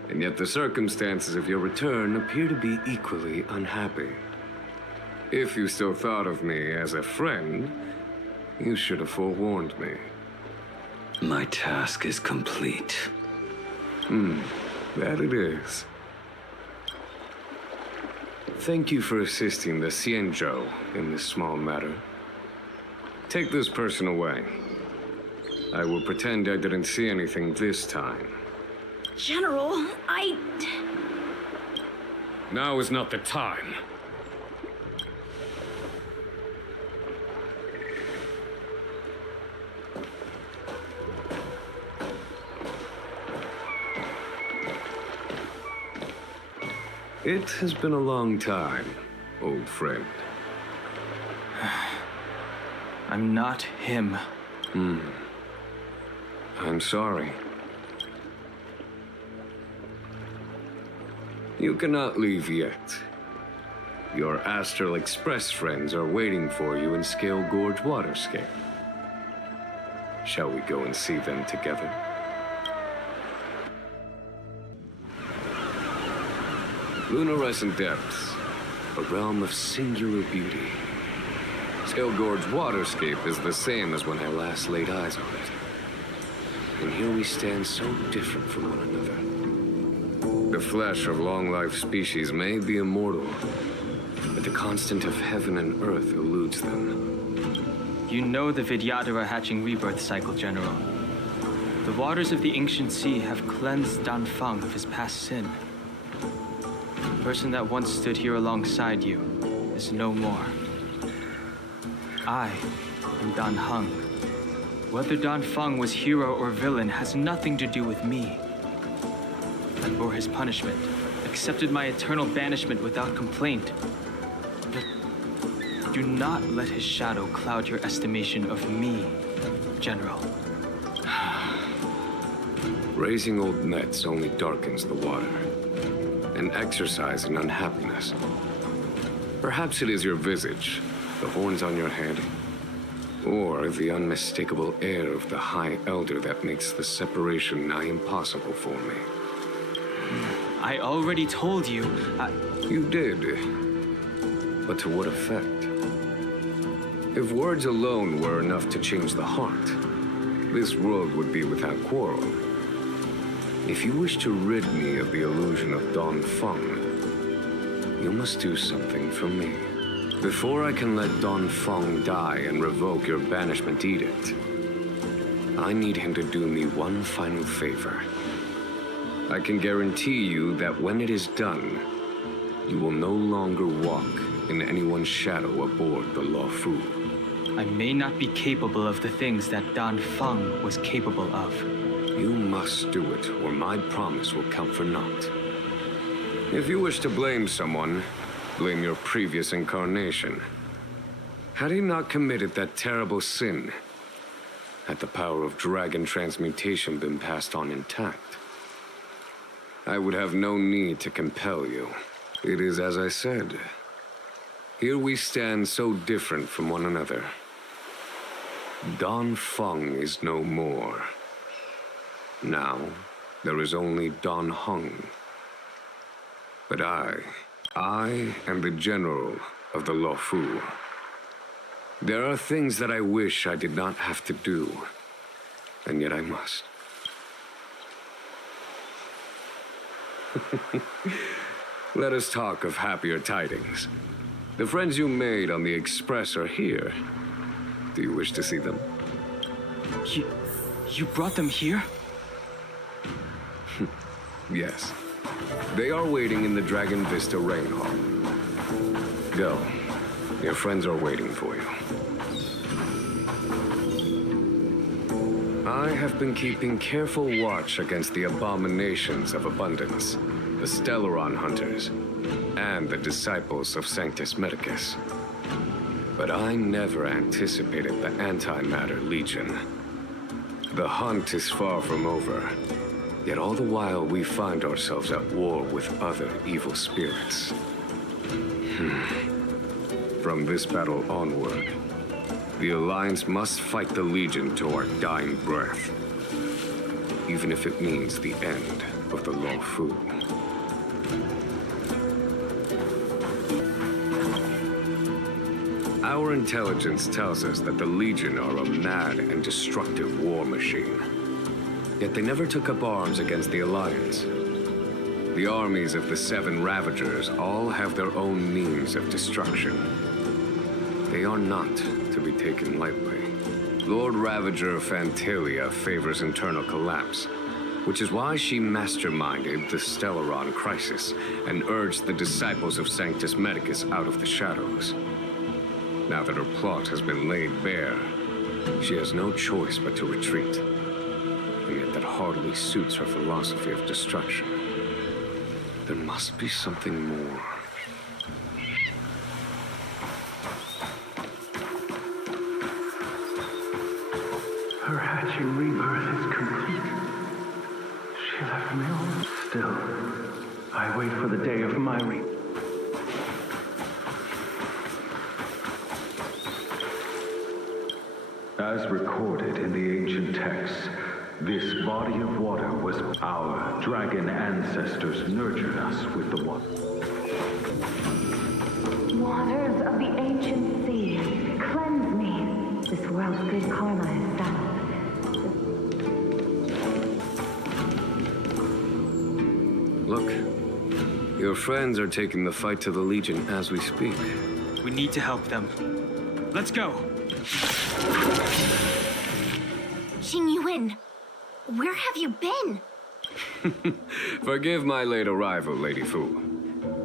and yet the circumstances of your return appear to be equally unhappy. If you still thought of me as a friend, you should have forewarned me. My task is complete. That it is. Thank you for assisting the Xianzhou in this small matter. Take this person away. I will pretend I didn't see anything this time. General, Now is not the time. It has been a long time, old friend. I'm not him. I'm sorry. You cannot leave yet. Your Astral Express friends are waiting for you in Scalegorge Waterscape. Shall we go and see them together? Lunarescent depths, a realm of singular beauty. Scalegorge Waterscape is the same as when I last laid eyes on it. And here we stand so different from one another. The flesh of long-life species may be immortal, but the constant of heaven and earth eludes them. You know the Vidyadhara hatching rebirth cycle, General. The waters of the ancient sea have cleansed Dan Feng of his past sin. The person that once stood here alongside you is no more. I am Dan Heng. Whether Dan Feng was hero or villain has nothing to do with me. I bore his punishment, accepted my eternal banishment without complaint. But do not let his shadow cloud your estimation of me, General. Raising old nets only darkens the water. An exercise in unhappiness. Perhaps it is your visage, the horns on your head, or the unmistakable air of the High Elder that makes the separation nigh impossible for me. I already told you, You did. But to what effect? If words alone were enough to change the heart, this world would be without quarrel. If you wish to rid me of the illusion of Dan Feng, you must do something for me. Before I can let Dan Feng die and revoke your banishment edict, I need him to do me one final favor. I can guarantee you that when it is done, you will no longer walk in anyone's shadow aboard the Lufu. I may not be capable of the things that Dan Feng was capable of. You must do it, or my promise will count for naught. If you wish to blame someone, blame your previous incarnation. Had he not committed that terrible sin, had the power of dragon transmutation been passed on intact, I would have no need to compel you. It is as I said. Here we stand so different from one another. Dan Feng is no more. Now, there is only Dan Heng. But I am the general of the Lufu. There are things that I wish I did not have to do, and yet I must. Let us talk of happier tidings. The friends you made on the Express are here. Do you wish to see them? You brought them here? Yes. They are waiting in the Dragon Vista Rain Hall. Go. Your friends are waiting for you. I have been keeping careful watch against the abominations of abundance, the Stellaron Hunters, and the disciples of Sanctus Medicus. But I never anticipated the Antimatter Legion. The hunt is far from over, yet all the while we find ourselves at war with other evil spirits. From this battle onward, the Alliance must fight the Legion to our dying breath, even if it means the end of the Lufu. Our intelligence tells us that the Legion are a mad and destructive war machine. Yet they never took up arms against the Alliance. The armies of the 7 Ravagers all have their own means of destruction. They are not to be taken lightly. Lord Ravager Phantylia favors internal collapse, which is why she masterminded the Stellaron crisis and urged the disciples of Sanctus Medicus out of the shadows. Now that her plot has been laid bare, she has no choice but to retreat. And yet that hardly suits her philosophy of destruction. There must be something more. Her hatching rebirth is complete. She left me all still. I wait for the day of my rebirth. As recorded in the ancient texts, this body of water was our dragon ancestors nurtured us with the water. Waters of the ancient sea, cleanse me. This world's good karma is settled. Look, your friends are taking the fight to the Legion as we speak. We need to help them. Let's go! Tingyun, where have you been? Forgive my late arrival, Lady Fu.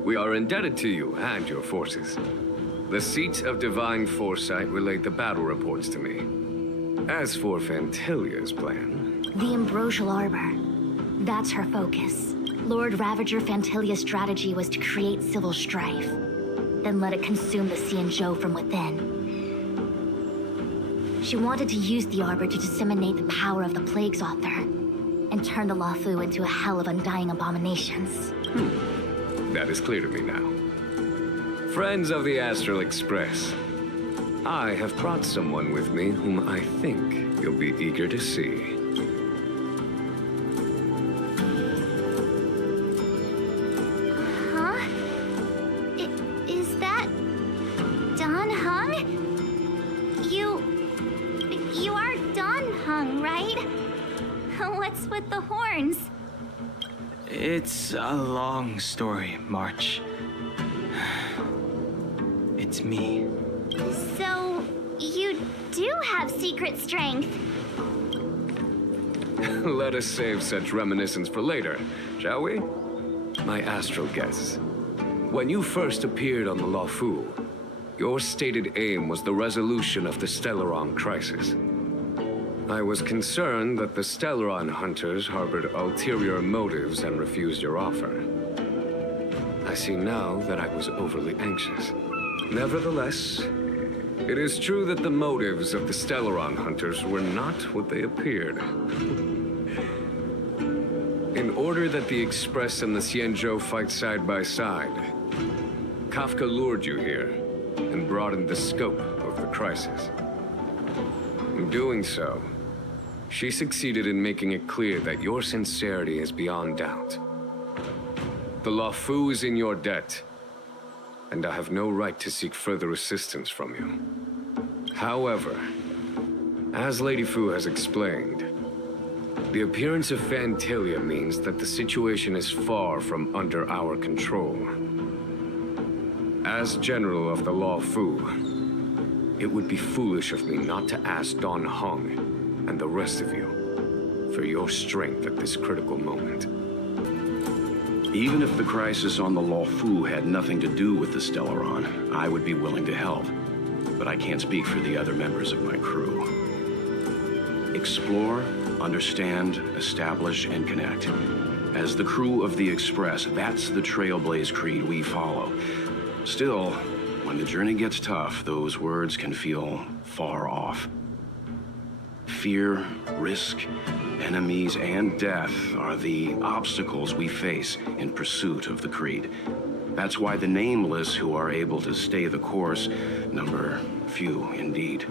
We are indebted to you and your forces. The seat of divine foresight relayed the battle reports to me. As for Phantylia's plan... The Ambrosial Arbor. That's her focus. Lord Ravager Phantylia's strategy was to create civil strife, then let it consume the Xianzhou from within. She wanted to use the Arbor to disseminate the power of the Plague's author, and turn the Luofu into a hell of undying abominations. That is clear to me now. Friends of the Astral Express, I have brought someone with me whom I think you'll be eager to see. Huh? Is that... Don Hung? You are Don Hung, right? What's with the horns? It's a long story, March. It's me. So, you do have secret strength. Let us save such reminiscence for later, shall we? My astral guests, when you first appeared on the Luofu, your stated aim was the resolution of the Stellaron crisis. I was concerned that the Stellaron hunters harbored ulterior motives and refused your offer. I see now that I was overly anxious. Nevertheless, it is true that the motives of the Stellaron hunters were not what they appeared. In order that the Express and the Xianzhou fight side by side, Kafka lured you here and broadened the scope of the crisis. In doing so, she succeeded in making it clear that your sincerity is beyond doubt. The Luofu is in your debt, and I have no right to seek further assistance from you. However, as Lady Fu has explained, the appearance of Phantylia means that the situation is far from under our control. As General of the Luofu, it would be foolish of me not to ask Don Hung and the rest of you for your strength at this critical moment. Even if the crisis on the Luofu had nothing to do with the Stellaron, I would be willing to help. But I can't speak for the other members of my crew. Explore, understand, establish, and connect. As the crew of the Express, that's the Trailblaze creed we follow. Still, when the journey gets tough, those words can feel far off. Fear, risk, enemies, and death are the obstacles we face in pursuit of the creed. That's why the nameless who are able to stay the course number few indeed.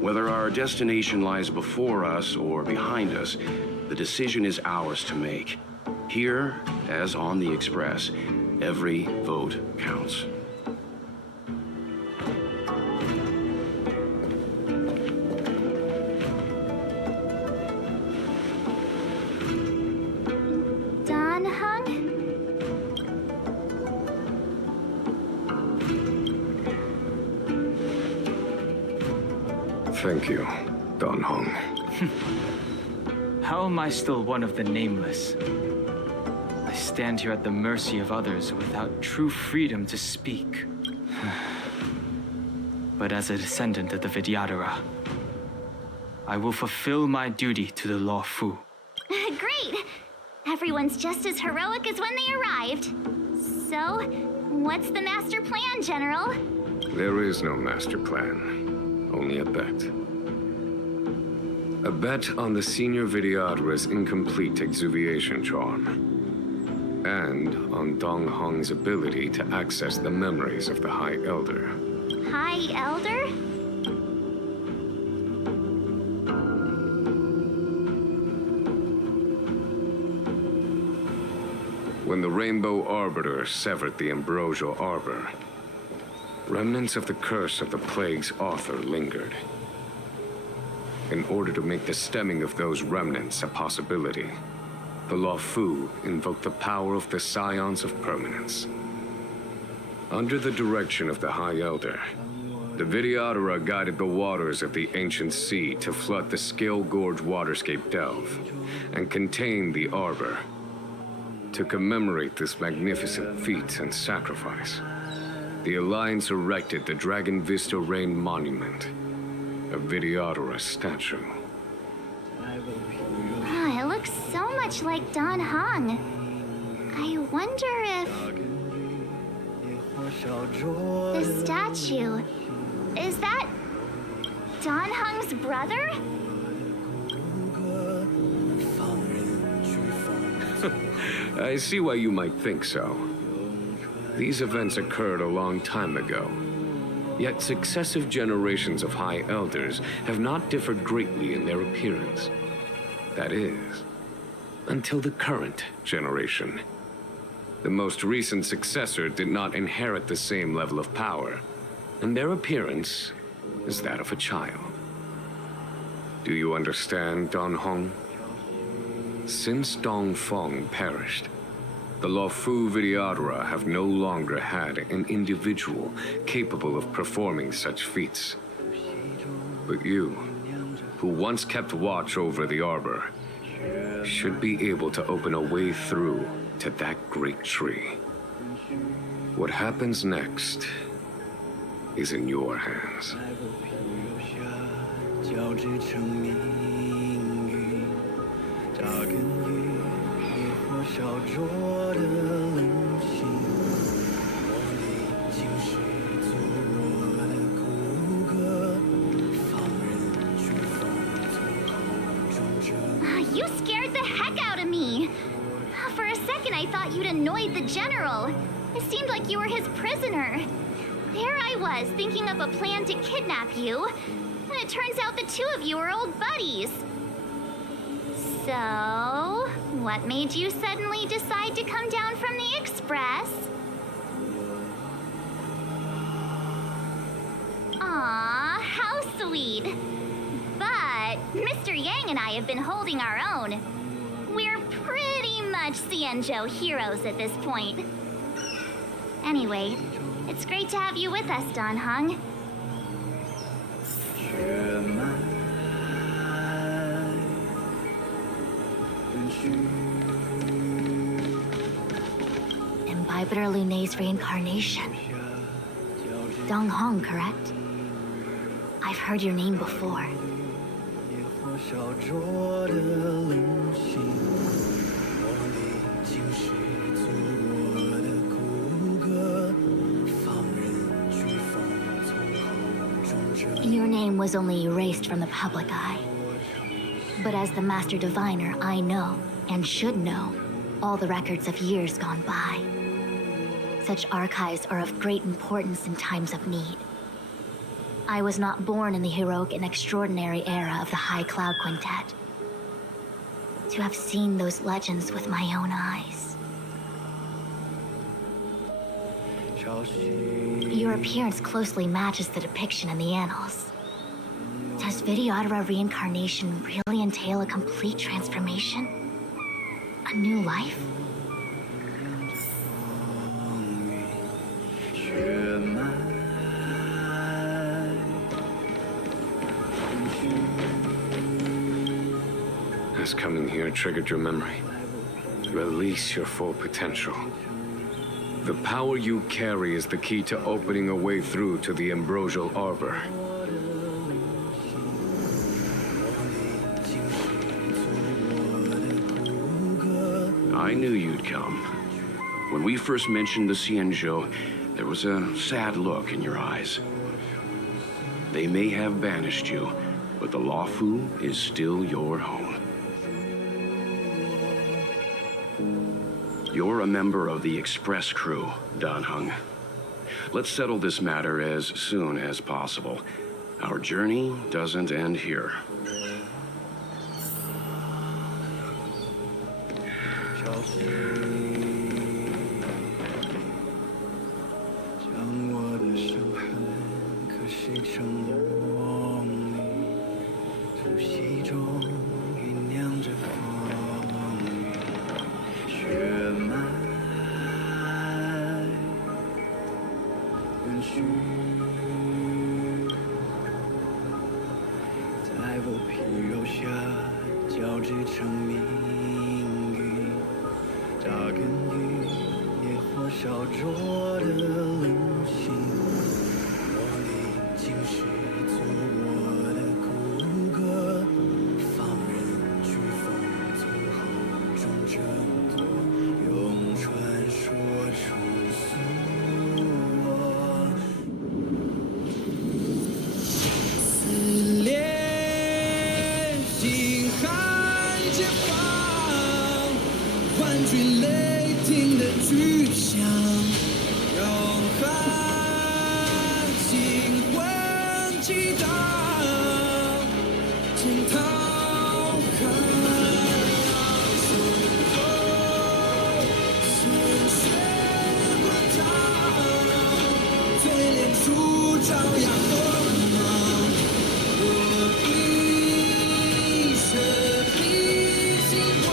Whether our destination lies before us or behind us, the decision is ours to make. Here, as on the Express, every vote counts. Don Hung? Thank you, Don Hung. How am I still one of the nameless? I stand here at the mercy of others without true freedom to speak. But as a descendant of the Vidyadhara, I will fulfill my duty to the Luofu. Great! Everyone's just as heroic as when they arrived. So, what's the master plan, General? There is no master plan, only a bet. A bet on the senior Vidyadhara's incomplete exuviation charm, and on Dong Hong's ability to access the memories of the High Elder. High Elder? When the Rainbow Arbiter severed the Ambrosial Arbor, remnants of the curse of the Plague's author lingered. In order to make the stemming of those remnants a possibility, the Luofu invoked the power of the Scions of Permanence. Under the direction of the High Elder, The Videodora guided the waters of the ancient sea to flood the Scalegorge Waterscape delve and contain the Arbor. To commemorate this magnificent feat and sacrifice, the Alliance erected the Dragon Vista Rain Monument, a Videodora statue. It looks so much like Don Hong. I wonder if... The statue... Is that... Don Hong's brother? I see why you might think so. These events occurred a long time ago. Yet successive generations of High Elders have not differed greatly in their appearance. That is, until the current generation. The most recent successor did not inherit the same level of power, and their appearance is that of a child. Do you understand, Don Hong? Since Dong Feng perished, the Luofu Videodora have no longer had an individual capable of performing such feats. But you, who once kept watch over the Arbor, should be able to open a way through to that great tree. What happens next is in your hands. You scared the heck out of me. For a second, I thought you'd annoyed the general. It seemed like you were his prisoner. There I was, thinking up a plan to kidnap you, and it turns out the two of you are old buddies. So, what made you suddenly decide to come down from the express? Aw, how sweet. But Mr. Yang and I have been holding our own. We're pretty much Xianzhou heroes at this point. Anyway, it's great to have you with us, Don Hong. Imbibitor Lunae's reincarnation. Dong Hong, correct? I've heard your name before. Your name was only erased from the public eye. But as the Master Diviner, I know, and should know, all the records of years gone by. Such archives are of great importance in times of need. I was not born in the heroic and extraordinary era of the High Cloud Quintet. To have seen those legends with my own eyes. Your appearance closely matches the depiction in the annals. Does Videodora reincarnation really entail a complete transformation? A new life? Has coming here triggered your memory? Release your full potential. The power you carry is the key to opening a way through to the Ambrosial Arbor. I knew you'd come. When we first mentioned the Xianzhou, there was a sad look in your eyes. They may have banished you, but the Luofu is still your home. You're a member of the Express crew, Don Hong. Let's settle this matter as soon as possible. Our journey doesn't end here. 我皮肉下交织成命运，扎根于野火烧灼的灵性。我历经世做我的骨骼，放任飓风从口中挣脱，用传说重塑我。撕裂心寒解放，万军雷霆的巨响，摇撼心魂激荡，惊涛骇浪，随风鲜血滚烫，淬炼出张扬锋芒。我一生披星光，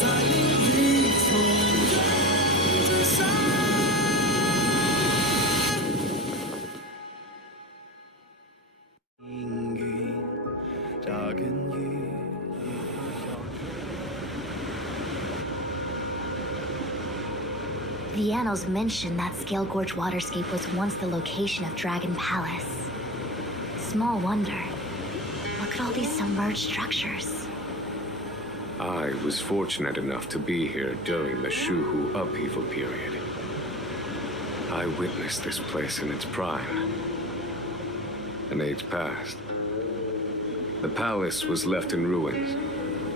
在领域重任之上。命运扎根于野火烧灼。 The annals mention that Scalegorge Waterscape was once the location of Dragon Palace. Small wonder. Look at all these submerged structures. I was fortunate enough to be here during the Shuhu upheaval period. I witnessed this place in its prime. An age passed. The palace was left in ruins,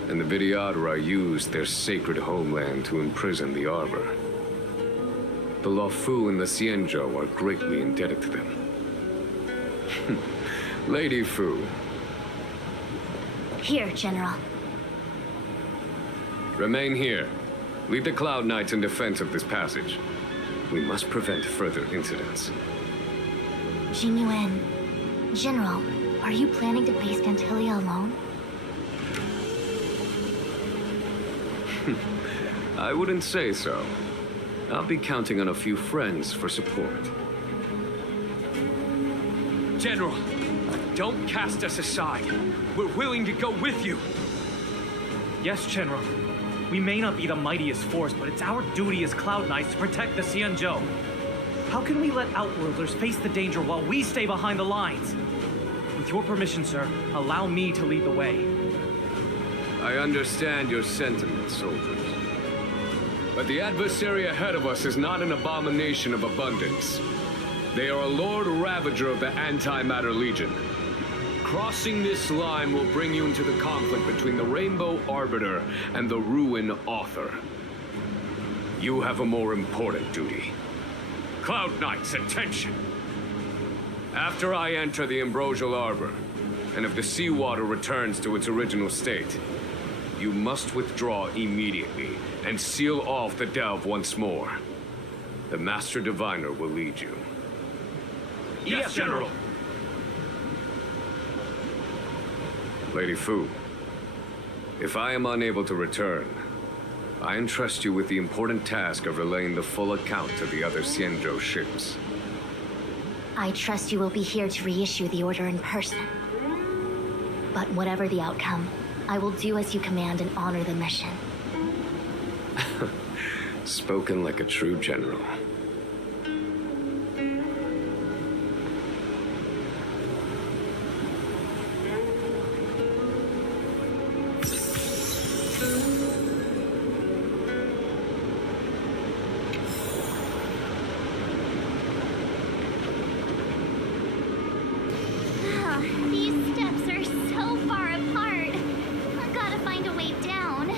and the Vidyadhara used their sacred homeland to imprison the Arbor. The Luofu and the Xianzhou are greatly indebted to them. Lady Fu, Here, General. remain here. Lead the Cloud Knights in defense of this passage. We must prevent further incidents. Jingyuan. General, are you planning to face Phantylia alone? I wouldn't say so. I'll be counting on a few friends for support. General, don't cast us aside. We're willing to go with you. Yes, General. We may not be the mightiest force, but it's our duty as Cloud Knights to protect the Xianzhou. How can we let Outworlders face the danger while we stay behind the lines? With your permission, sir, allow me to lead the way. I understand your sentiments, soldiers. But the adversary ahead of us is not an abomination of abundance. They are a Lord Ravager of the Antimatter Legion. Crossing this line will bring you into the conflict between the Rainbow Arbiter and the Ruin Author. You have a more important duty. Cloud Knights, attention! After I enter the Ambrosial Arbor, and if the seawater returns to its original state, you must withdraw immediately and seal off the delve once more. The Master Diviner will lead you. Yes, General! Lady Fu, if I am unable to return, I entrust you with the important task of relaying the full account to the other Xianzhou ships. I trust you will be here to reissue the order in person. But whatever the outcome, I will do as you command and honor the mission. Spoken like a true general. These steps are so far apart. I've got to find a way down.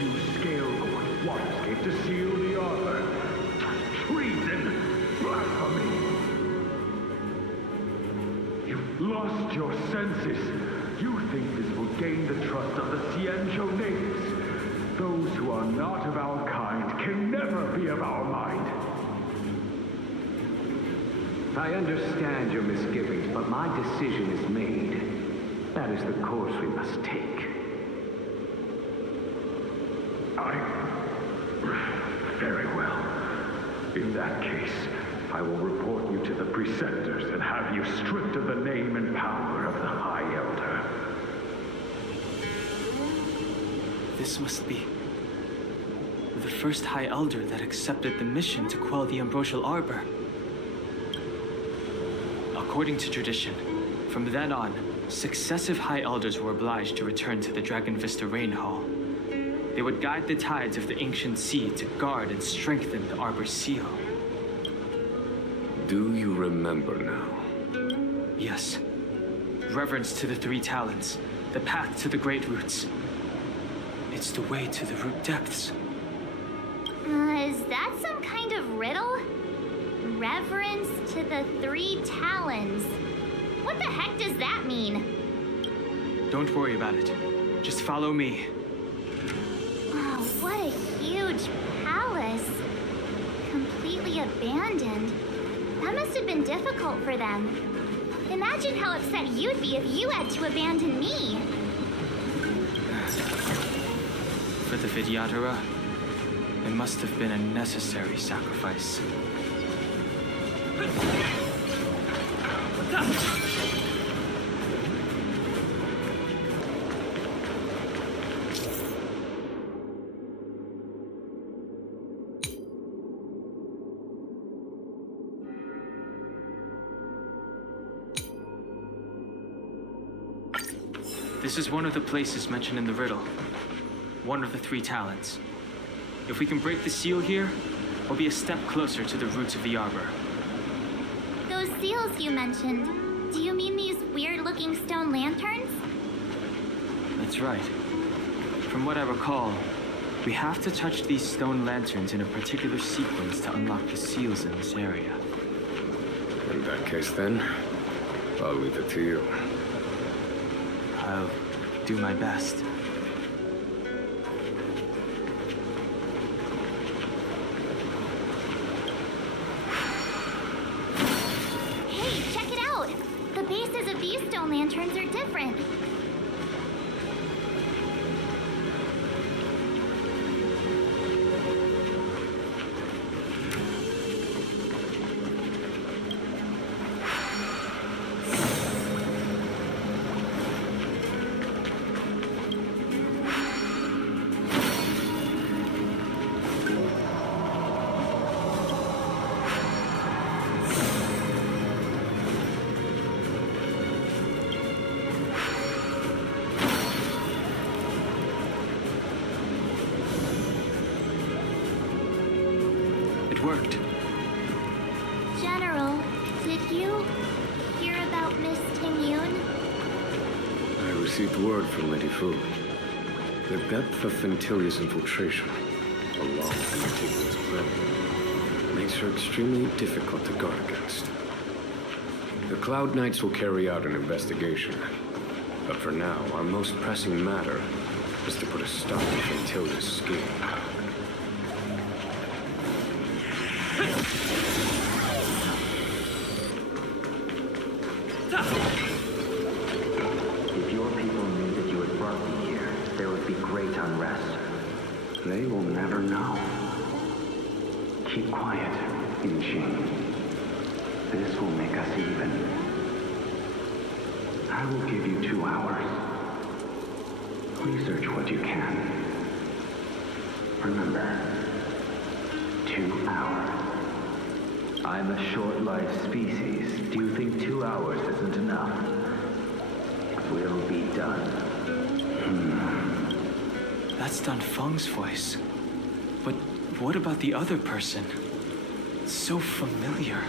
You Scalegorge Waterscape to seal the arbor. Treason! Blasphemy! You've lost your senses. You think this will gain the trust of the Xianzhou natives. Those who are not of our kind can never be of our mind. I understand your misgivings, but my decision is made. That is the course we must take. Very well. In that case, I will report you to the Preceptors and have you stripped of the name and power of the High Elder. This must be the first High Elder that accepted the mission to quell the Ambrosial Arbor. According to tradition, from then on, successive High Elders were obliged to return to the Dragon Vista Rain Hall. They would guide the tides of the ancient sea to guard and strengthen the Arbor's seal. Do you remember now? Yes. Reverence to the Three Talents, the path to the Great Roots. It's the way to the root depths. Is that some kind of riddle? Reverence to the Three Talons. What the heck does that mean? Don't worry about it. Just follow me. Oh, what a huge palace. Completely abandoned. That must have been difficult for them. Imagine how upset you'd be if you had to abandon me. For the Vidyadhara, it must have been a necessary sacrifice. This is one of the places mentioned in the riddle. One of the Three Talents. If we can break the seal here, we'll be a step closer to the roots of the arbor. Those seals you mentioned, do you mean these weird-looking stone lanterns? That's right. From what I recall, we have to touch these stone lanterns in a particular sequence to unlock the seals in this area. In that case, then, I'll leave it to you. I'll do my best. Hey, check it out! The bases of these stone lanterns are different. Worked. General, did you hear about Miss Tingyun? I received word from Lady Fu. The depth of Phantylia's infiltration, along with Tingyun's plan, makes her extremely difficult to guard against. The Cloud Knights will carry out an investigation. But for now, our most pressing matter is to put a stop to Phantylia's scheme. If your people knew that you had brought me here, there would be great unrest. They will never know. Keep quiet, Injing. This will make us even. I will give you 2 hours. Research what you can. Remember, 2 hours. I'm a short-lived species. Do you think 2 hours isn't enough? It will be done. That's Dun Feng's voice. But what about the other person? It's so familiar.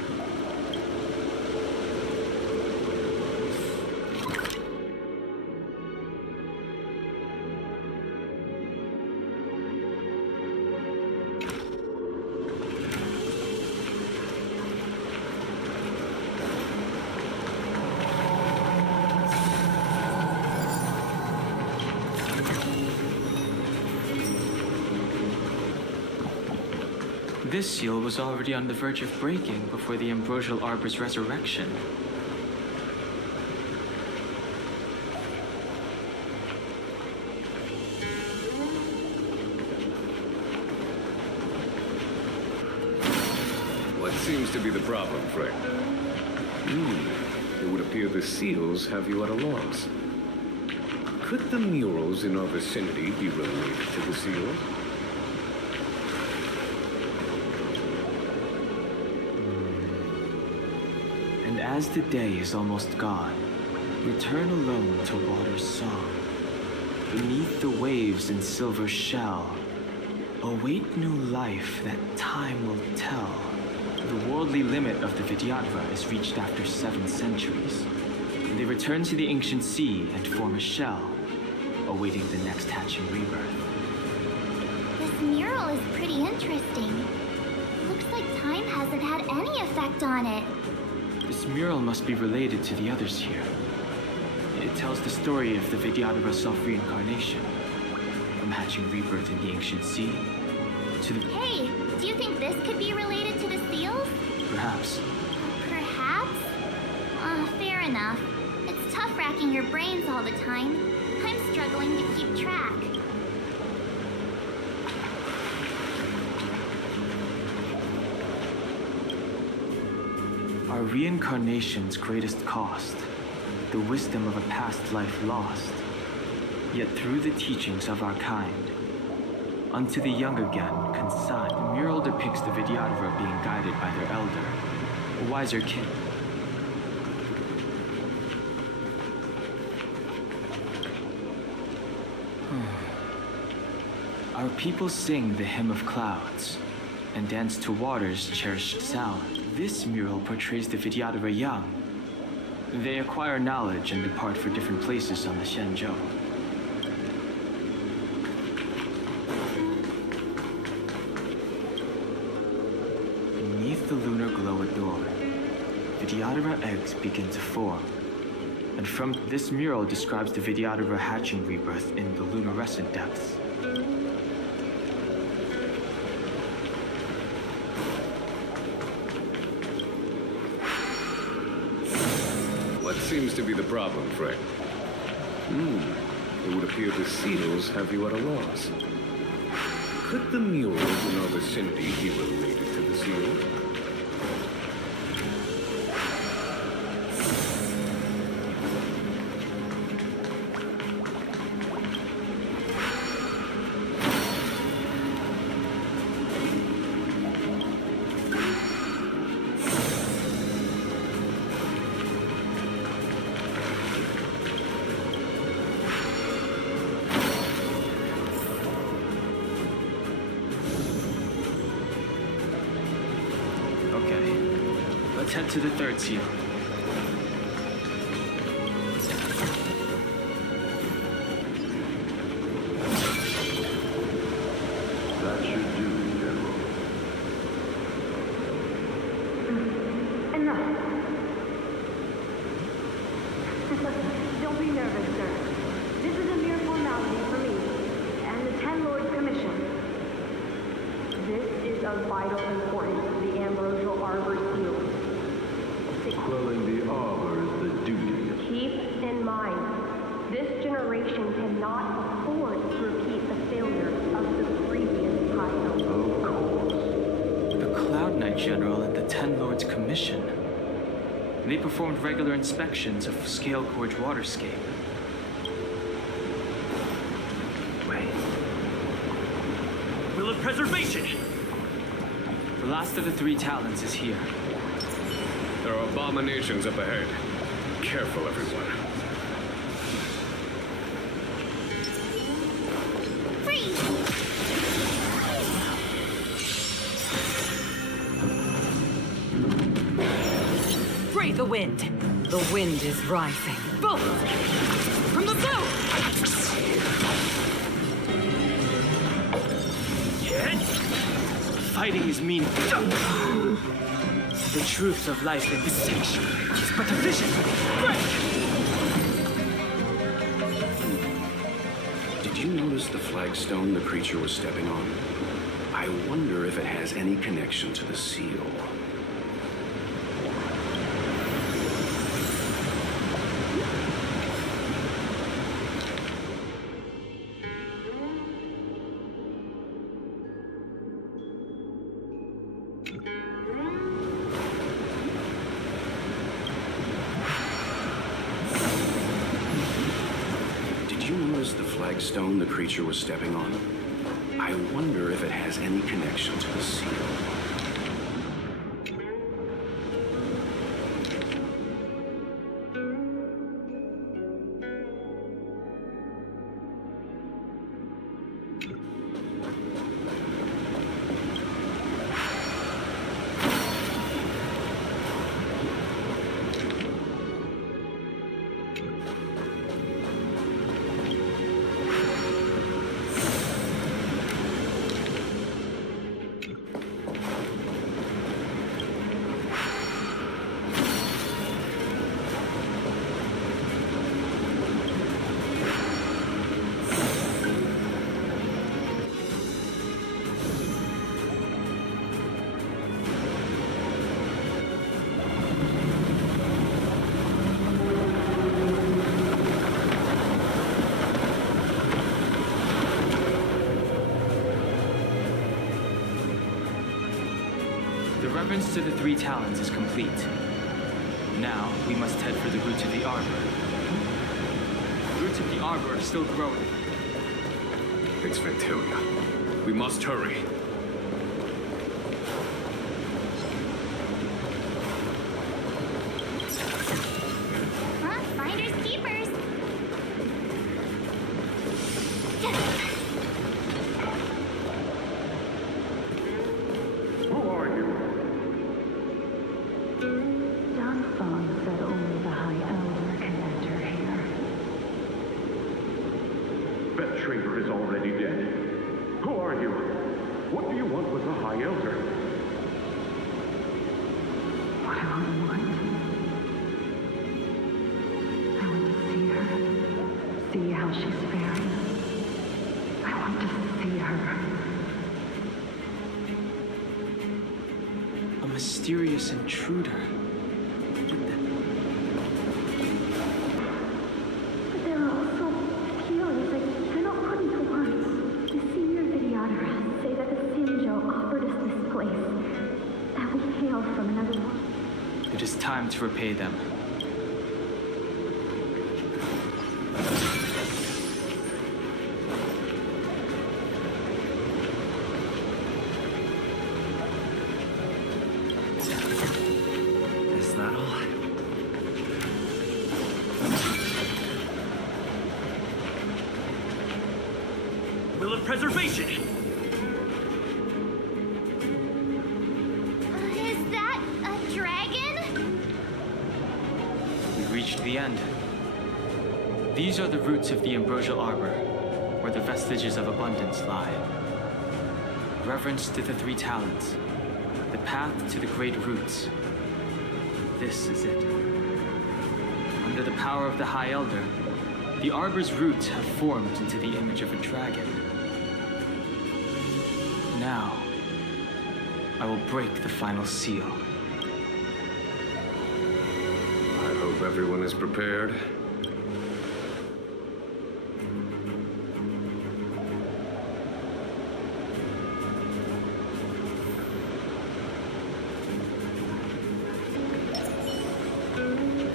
This seal was already on the verge of breaking before the Ambrosial Arbor's resurrection. seems to be the problem, Frank? It would appear the seals have you at a loss. Could the murals in our vicinity be related to the seals? And as the day is almost gone, return alone to water's song. Beneath the waves in silver shell, await new life that time will tell. The worldly limit of the Vidyadhara is reached after 7 centuries. And they return to the ancient sea and form a shell, awaiting the next hatching rebirth. This mural is pretty interesting. Looks like time hasn't had any effect on it. This mural must be related to the others here. It tells the story of the Vidyadhara self-reincarnation, from hatching rebirth in the ancient sea to the... Hey, do you think this could be related to the seals? Perhaps. Perhaps? Fair enough. It's tough racking your brains all the time. I'm struggling to keep track. Our reincarnation's greatest cost, the wisdom of a past life lost. Yet through the teachings of our kind, unto the young again consigned. The mural depicts the Vidyadhara being guided by their elder, a wiser kin. Our people sing the hymn of clouds and dance to water's cherished sound. This mural portrays the Vidyadhara young. They acquire knowledge and depart for different places on the Xianzhou. Beneath the lunar glow adorned, Vidyadhara eggs begin to form. And from this mural describes the Vidyadhara hatching rebirth in the lunarescent depths. What seems to be the problem, Frank? It would appear the seals have you at a loss. Could the murals in our vicinity be related to the seals? Let's head to the third seal. That should do, General. Enough. Don't be nervous, sir. This is a mere formality for me and the Ten Lords Commission. This is of vital importance to the Ambrosial Arbor Seals. Quelling the arbor is the duty. Keep in mind, this generation cannot afford to repeat the failure of the previous title. Of course. The Cloud Knight General and the Ten Lords Commission. They performed regular inspections of Scalegorge Waterscape. Wait. Will of Preservation! The last of the 3 talents is here. There are abominations up ahead. Careful, everyone. Freeze! Free the wind. The wind is rising. Boom! From the south! Fighting is meaningful. The truths of life in this sanctuary is but a vision. Break! Did you notice the flagstone the creature was stepping on? I wonder if it has any connection to the seal. flagstone the creature was stepping on? I wonder if it has any connection to the seal. The reverence to the three talons is complete. Now, we must head for the roots of the arbor. The roots of the arbor are still growing. It's Phantylia. We must hurry. Huh? Finders keepers. Who are you? Dansong said only the High Elder can enter here. That traitor is already dead. Who are you? What do you want with the High Elder? What do I want? I want to see her. See how she's faring. I want to see her. A mysterious intruder. But there are also feelings I cannot put into words. The senior Videodara say that the Sinjo offered us this place. That we hail from another one. It is time to repay them. Is that all? Will of Preservation! Is that a dragon? We reached the end. These are the roots of the ambrosial arbor, where the vestiges of abundance lie. Reverence to the three talents, the path to the great roots. This is it. Under the power of the High Elder, the arbor's roots have formed into the image of a dragon. Now, I will break the final seal. I hope everyone is prepared.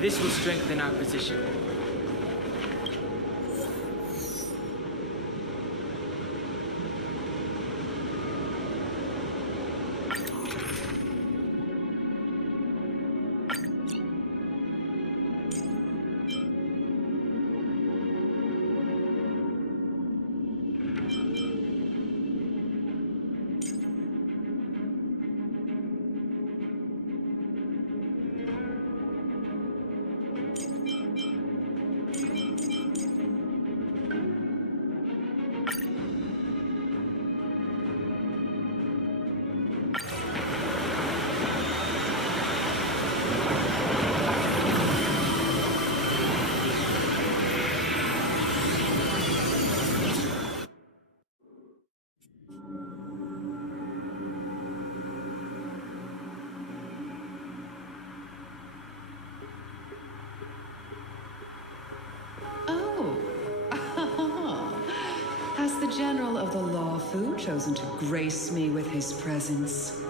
This will strengthen our position. Has the General of the Lawfu chosen to grace me with his presence?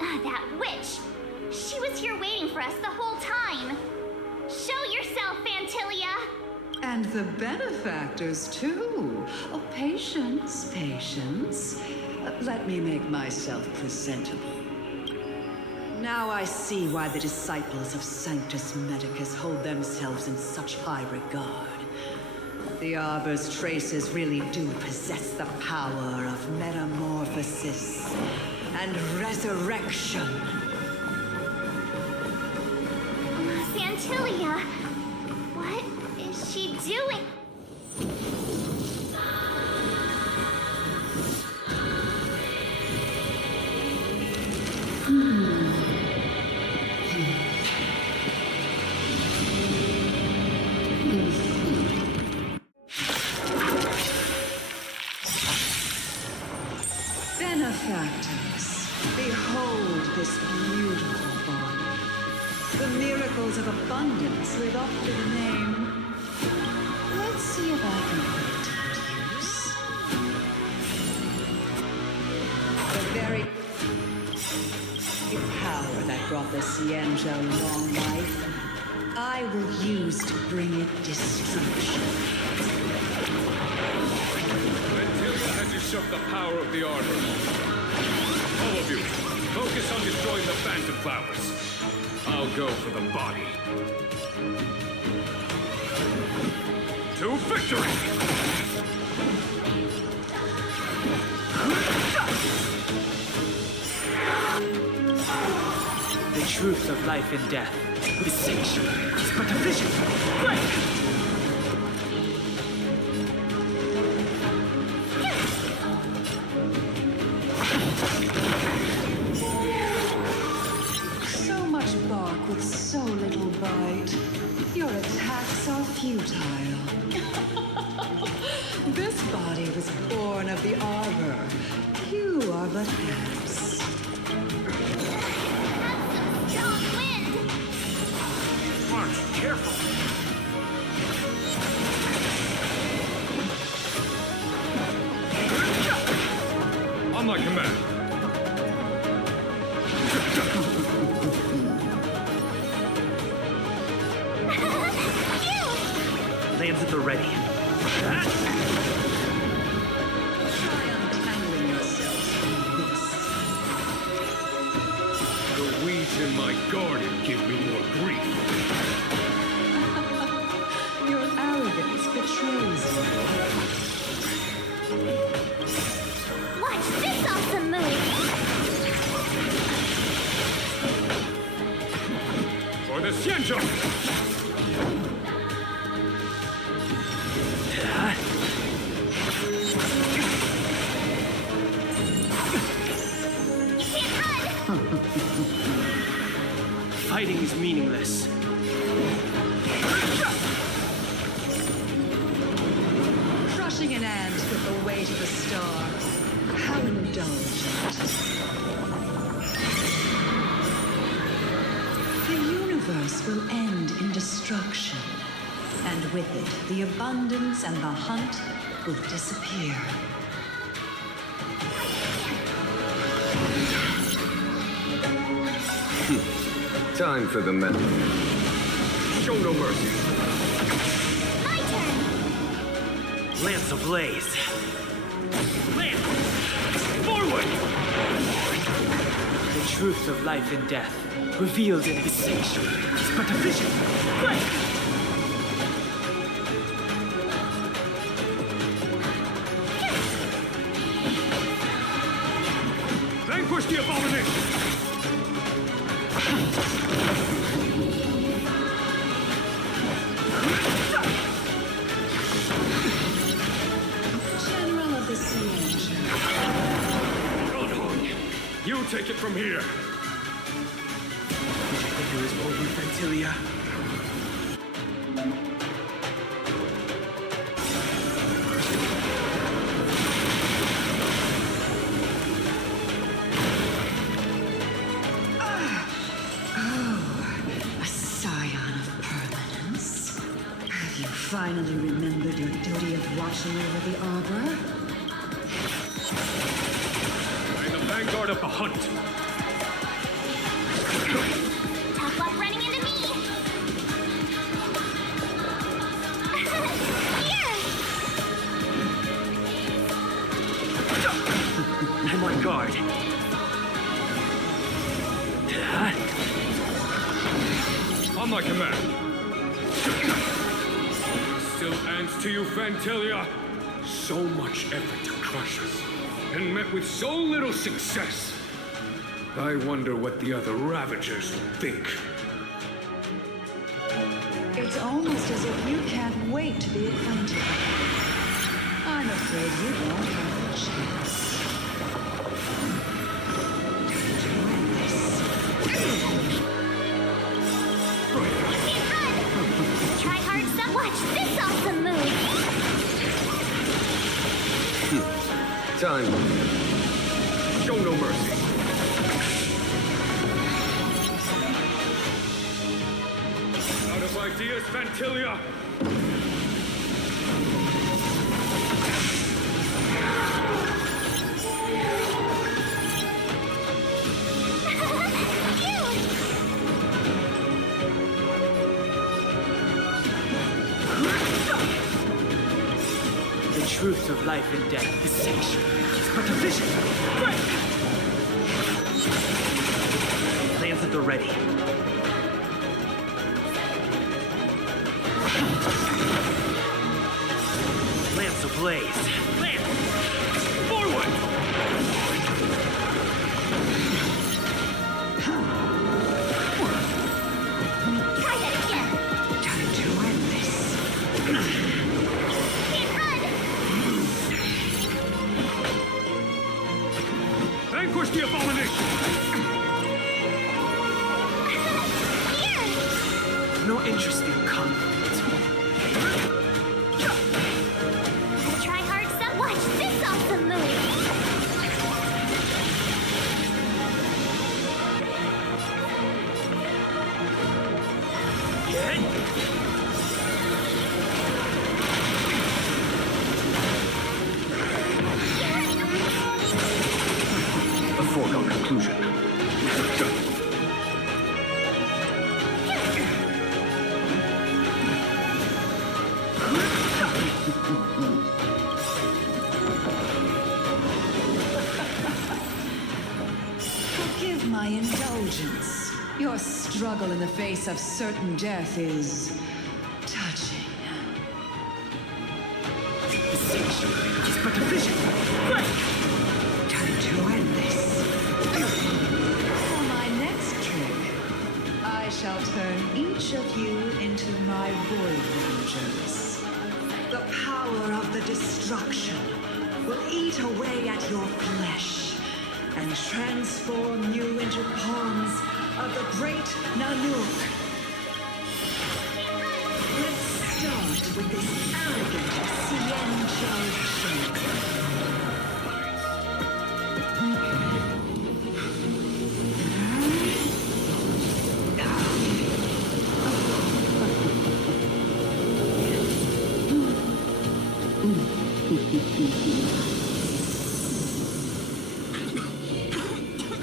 That witch! She was here waiting for us the whole time! Show yourself, Phantylia! And the benefactors, too. Oh, patience, patience. Let me make myself presentable. Now I see why the disciples of Sanctus Medicus hold themselves in such high regard. The Arbor's traces really do possess the power of metamorphosis and resurrection. Phantylia, what is she doing? Benefactors, behold this beautiful body. The miracles of abundance live up to the name. Let's see if I can put it to use. The very power that brought the Xianzhou long life, I will use to bring it destruction. Phantylia has usurped the power of the Arbor. All of you, focus on destroying the Phantom Flowers. I'll go for the body. To victory! The truth of life and death, this sanctuary is but a vision. Break! So much bark with so little bite. Your attacks are futile. This body was born of the Arbor. You are but ants. March, careful! On my command. Lands at the ready. Try untangling yourselves from this. The weeds in my garden give me more grief. Your arrogance betrays you. Watch this awesome move! For the Xianzhou! Fighting is meaningless. Crushing an ant with the weight of a star. How indulgent. The universe will end in destruction. And with it, the abundance and the hunt will disappear. Time for the medal. Show no mercy. My turn! Lance ablaze. Lance! Forward! The truth of life and death, revealed in this sanctuary, is but a vision. Break! Vanquish the abomination! General of the Xianzhou. You take it from here. There is only Phantylia. A scion of permanence. Have you finally remembered your duty of watching over the Arbor? I'm the vanguard of the hunt. Tough luck running into me! command. Still ants to you, Phantylia? So much effort to crush us, and met with so little success. I wonder what the other Ravagers would think. It's almost as if you can't wait to be acquainted. I'm afraid you won't have a chance. Try hard some. Watch this awesome move. Time. Show no mercy. Out of ideas, Phantylia? The truth of life and death is sanctuary. It's but a vision. Break! Plans at the ready. Lance ablaze. Lance! Forward! Try that again. Time to end this. Vanquish the abomination! No interest in conflict. Try hard some. Watch this awesome move. A foregone conclusion. Forgive my indulgence. Your struggle in the face of certain death is touching. The sanctuary is but a vision. Break! Time to end this. For my next trick, I shall turn each of you into my Void Rangers. The power of the destruction will eat away at your flesh and transform you into pawns of the great Nanook. Let's start with this arrogant Xianzhou joke.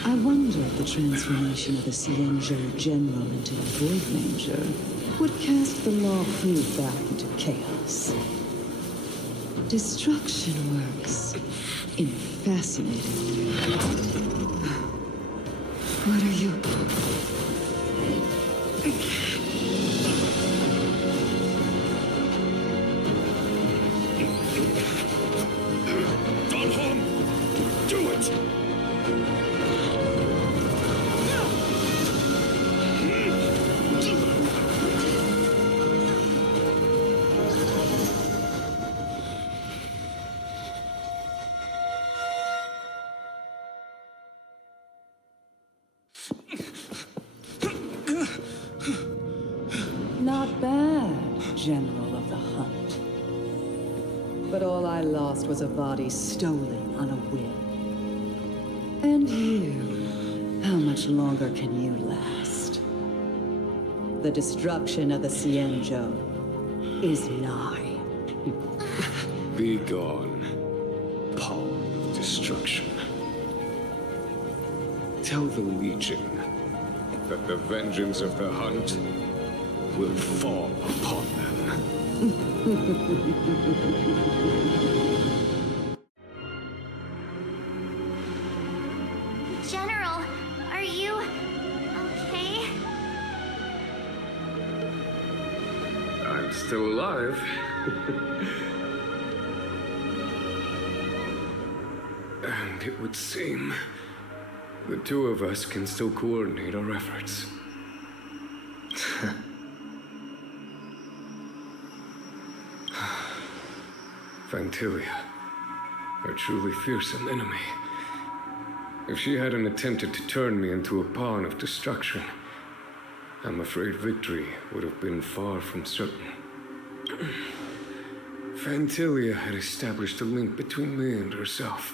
I wonder if the transformation of the Xianzhou General into a Void Ranger would cast the Law Fu back into chaos. Destruction works in fascinating ways. What are you? Donholm! Do it! Not bad, General of the Hunt. But all I lost was a body stolen on a whim. And you, how much longer can you last? The destruction of the Xianzhou is nigh. Be gone, pawn of destruction. Tell the Legion that the vengeance of the Hunt will fall upon them. General, are you okay? alive. And it would seem the two of us can still coordinate our efforts. Phantylia, a truly fearsome enemy. If she hadn't attempted to turn me into a pawn of destruction, I'm afraid victory would have been far from certain. Phantylia had established a link between me and herself.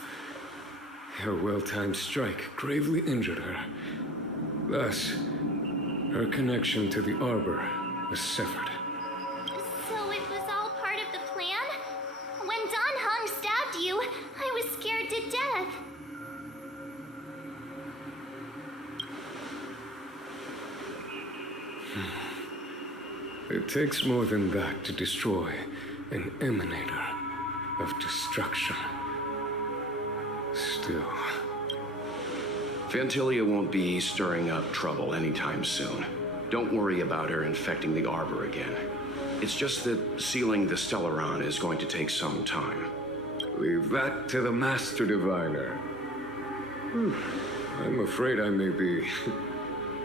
Her well-timed strike gravely injured her. Thus, her connection to the Arbor was severed. So it was all part of the plan? When Don Hung stabbed you, I was scared to death. It takes more than that to destroy an emanator of destruction. Still, Phantylia won't be stirring up trouble anytime soon. Don't worry about her infecting the Arbor again. It's just that sealing the Stellaron is going to take some time. Leave that to the Master Diviner. I'm afraid I may be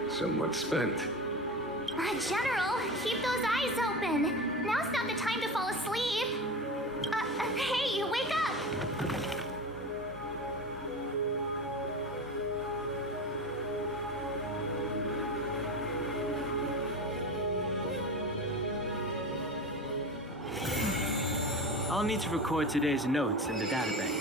somewhat spent. General, keep those eyes open. Now's not the time to fall asleep. Hey, wake up! I'll need to record today's notes in the database.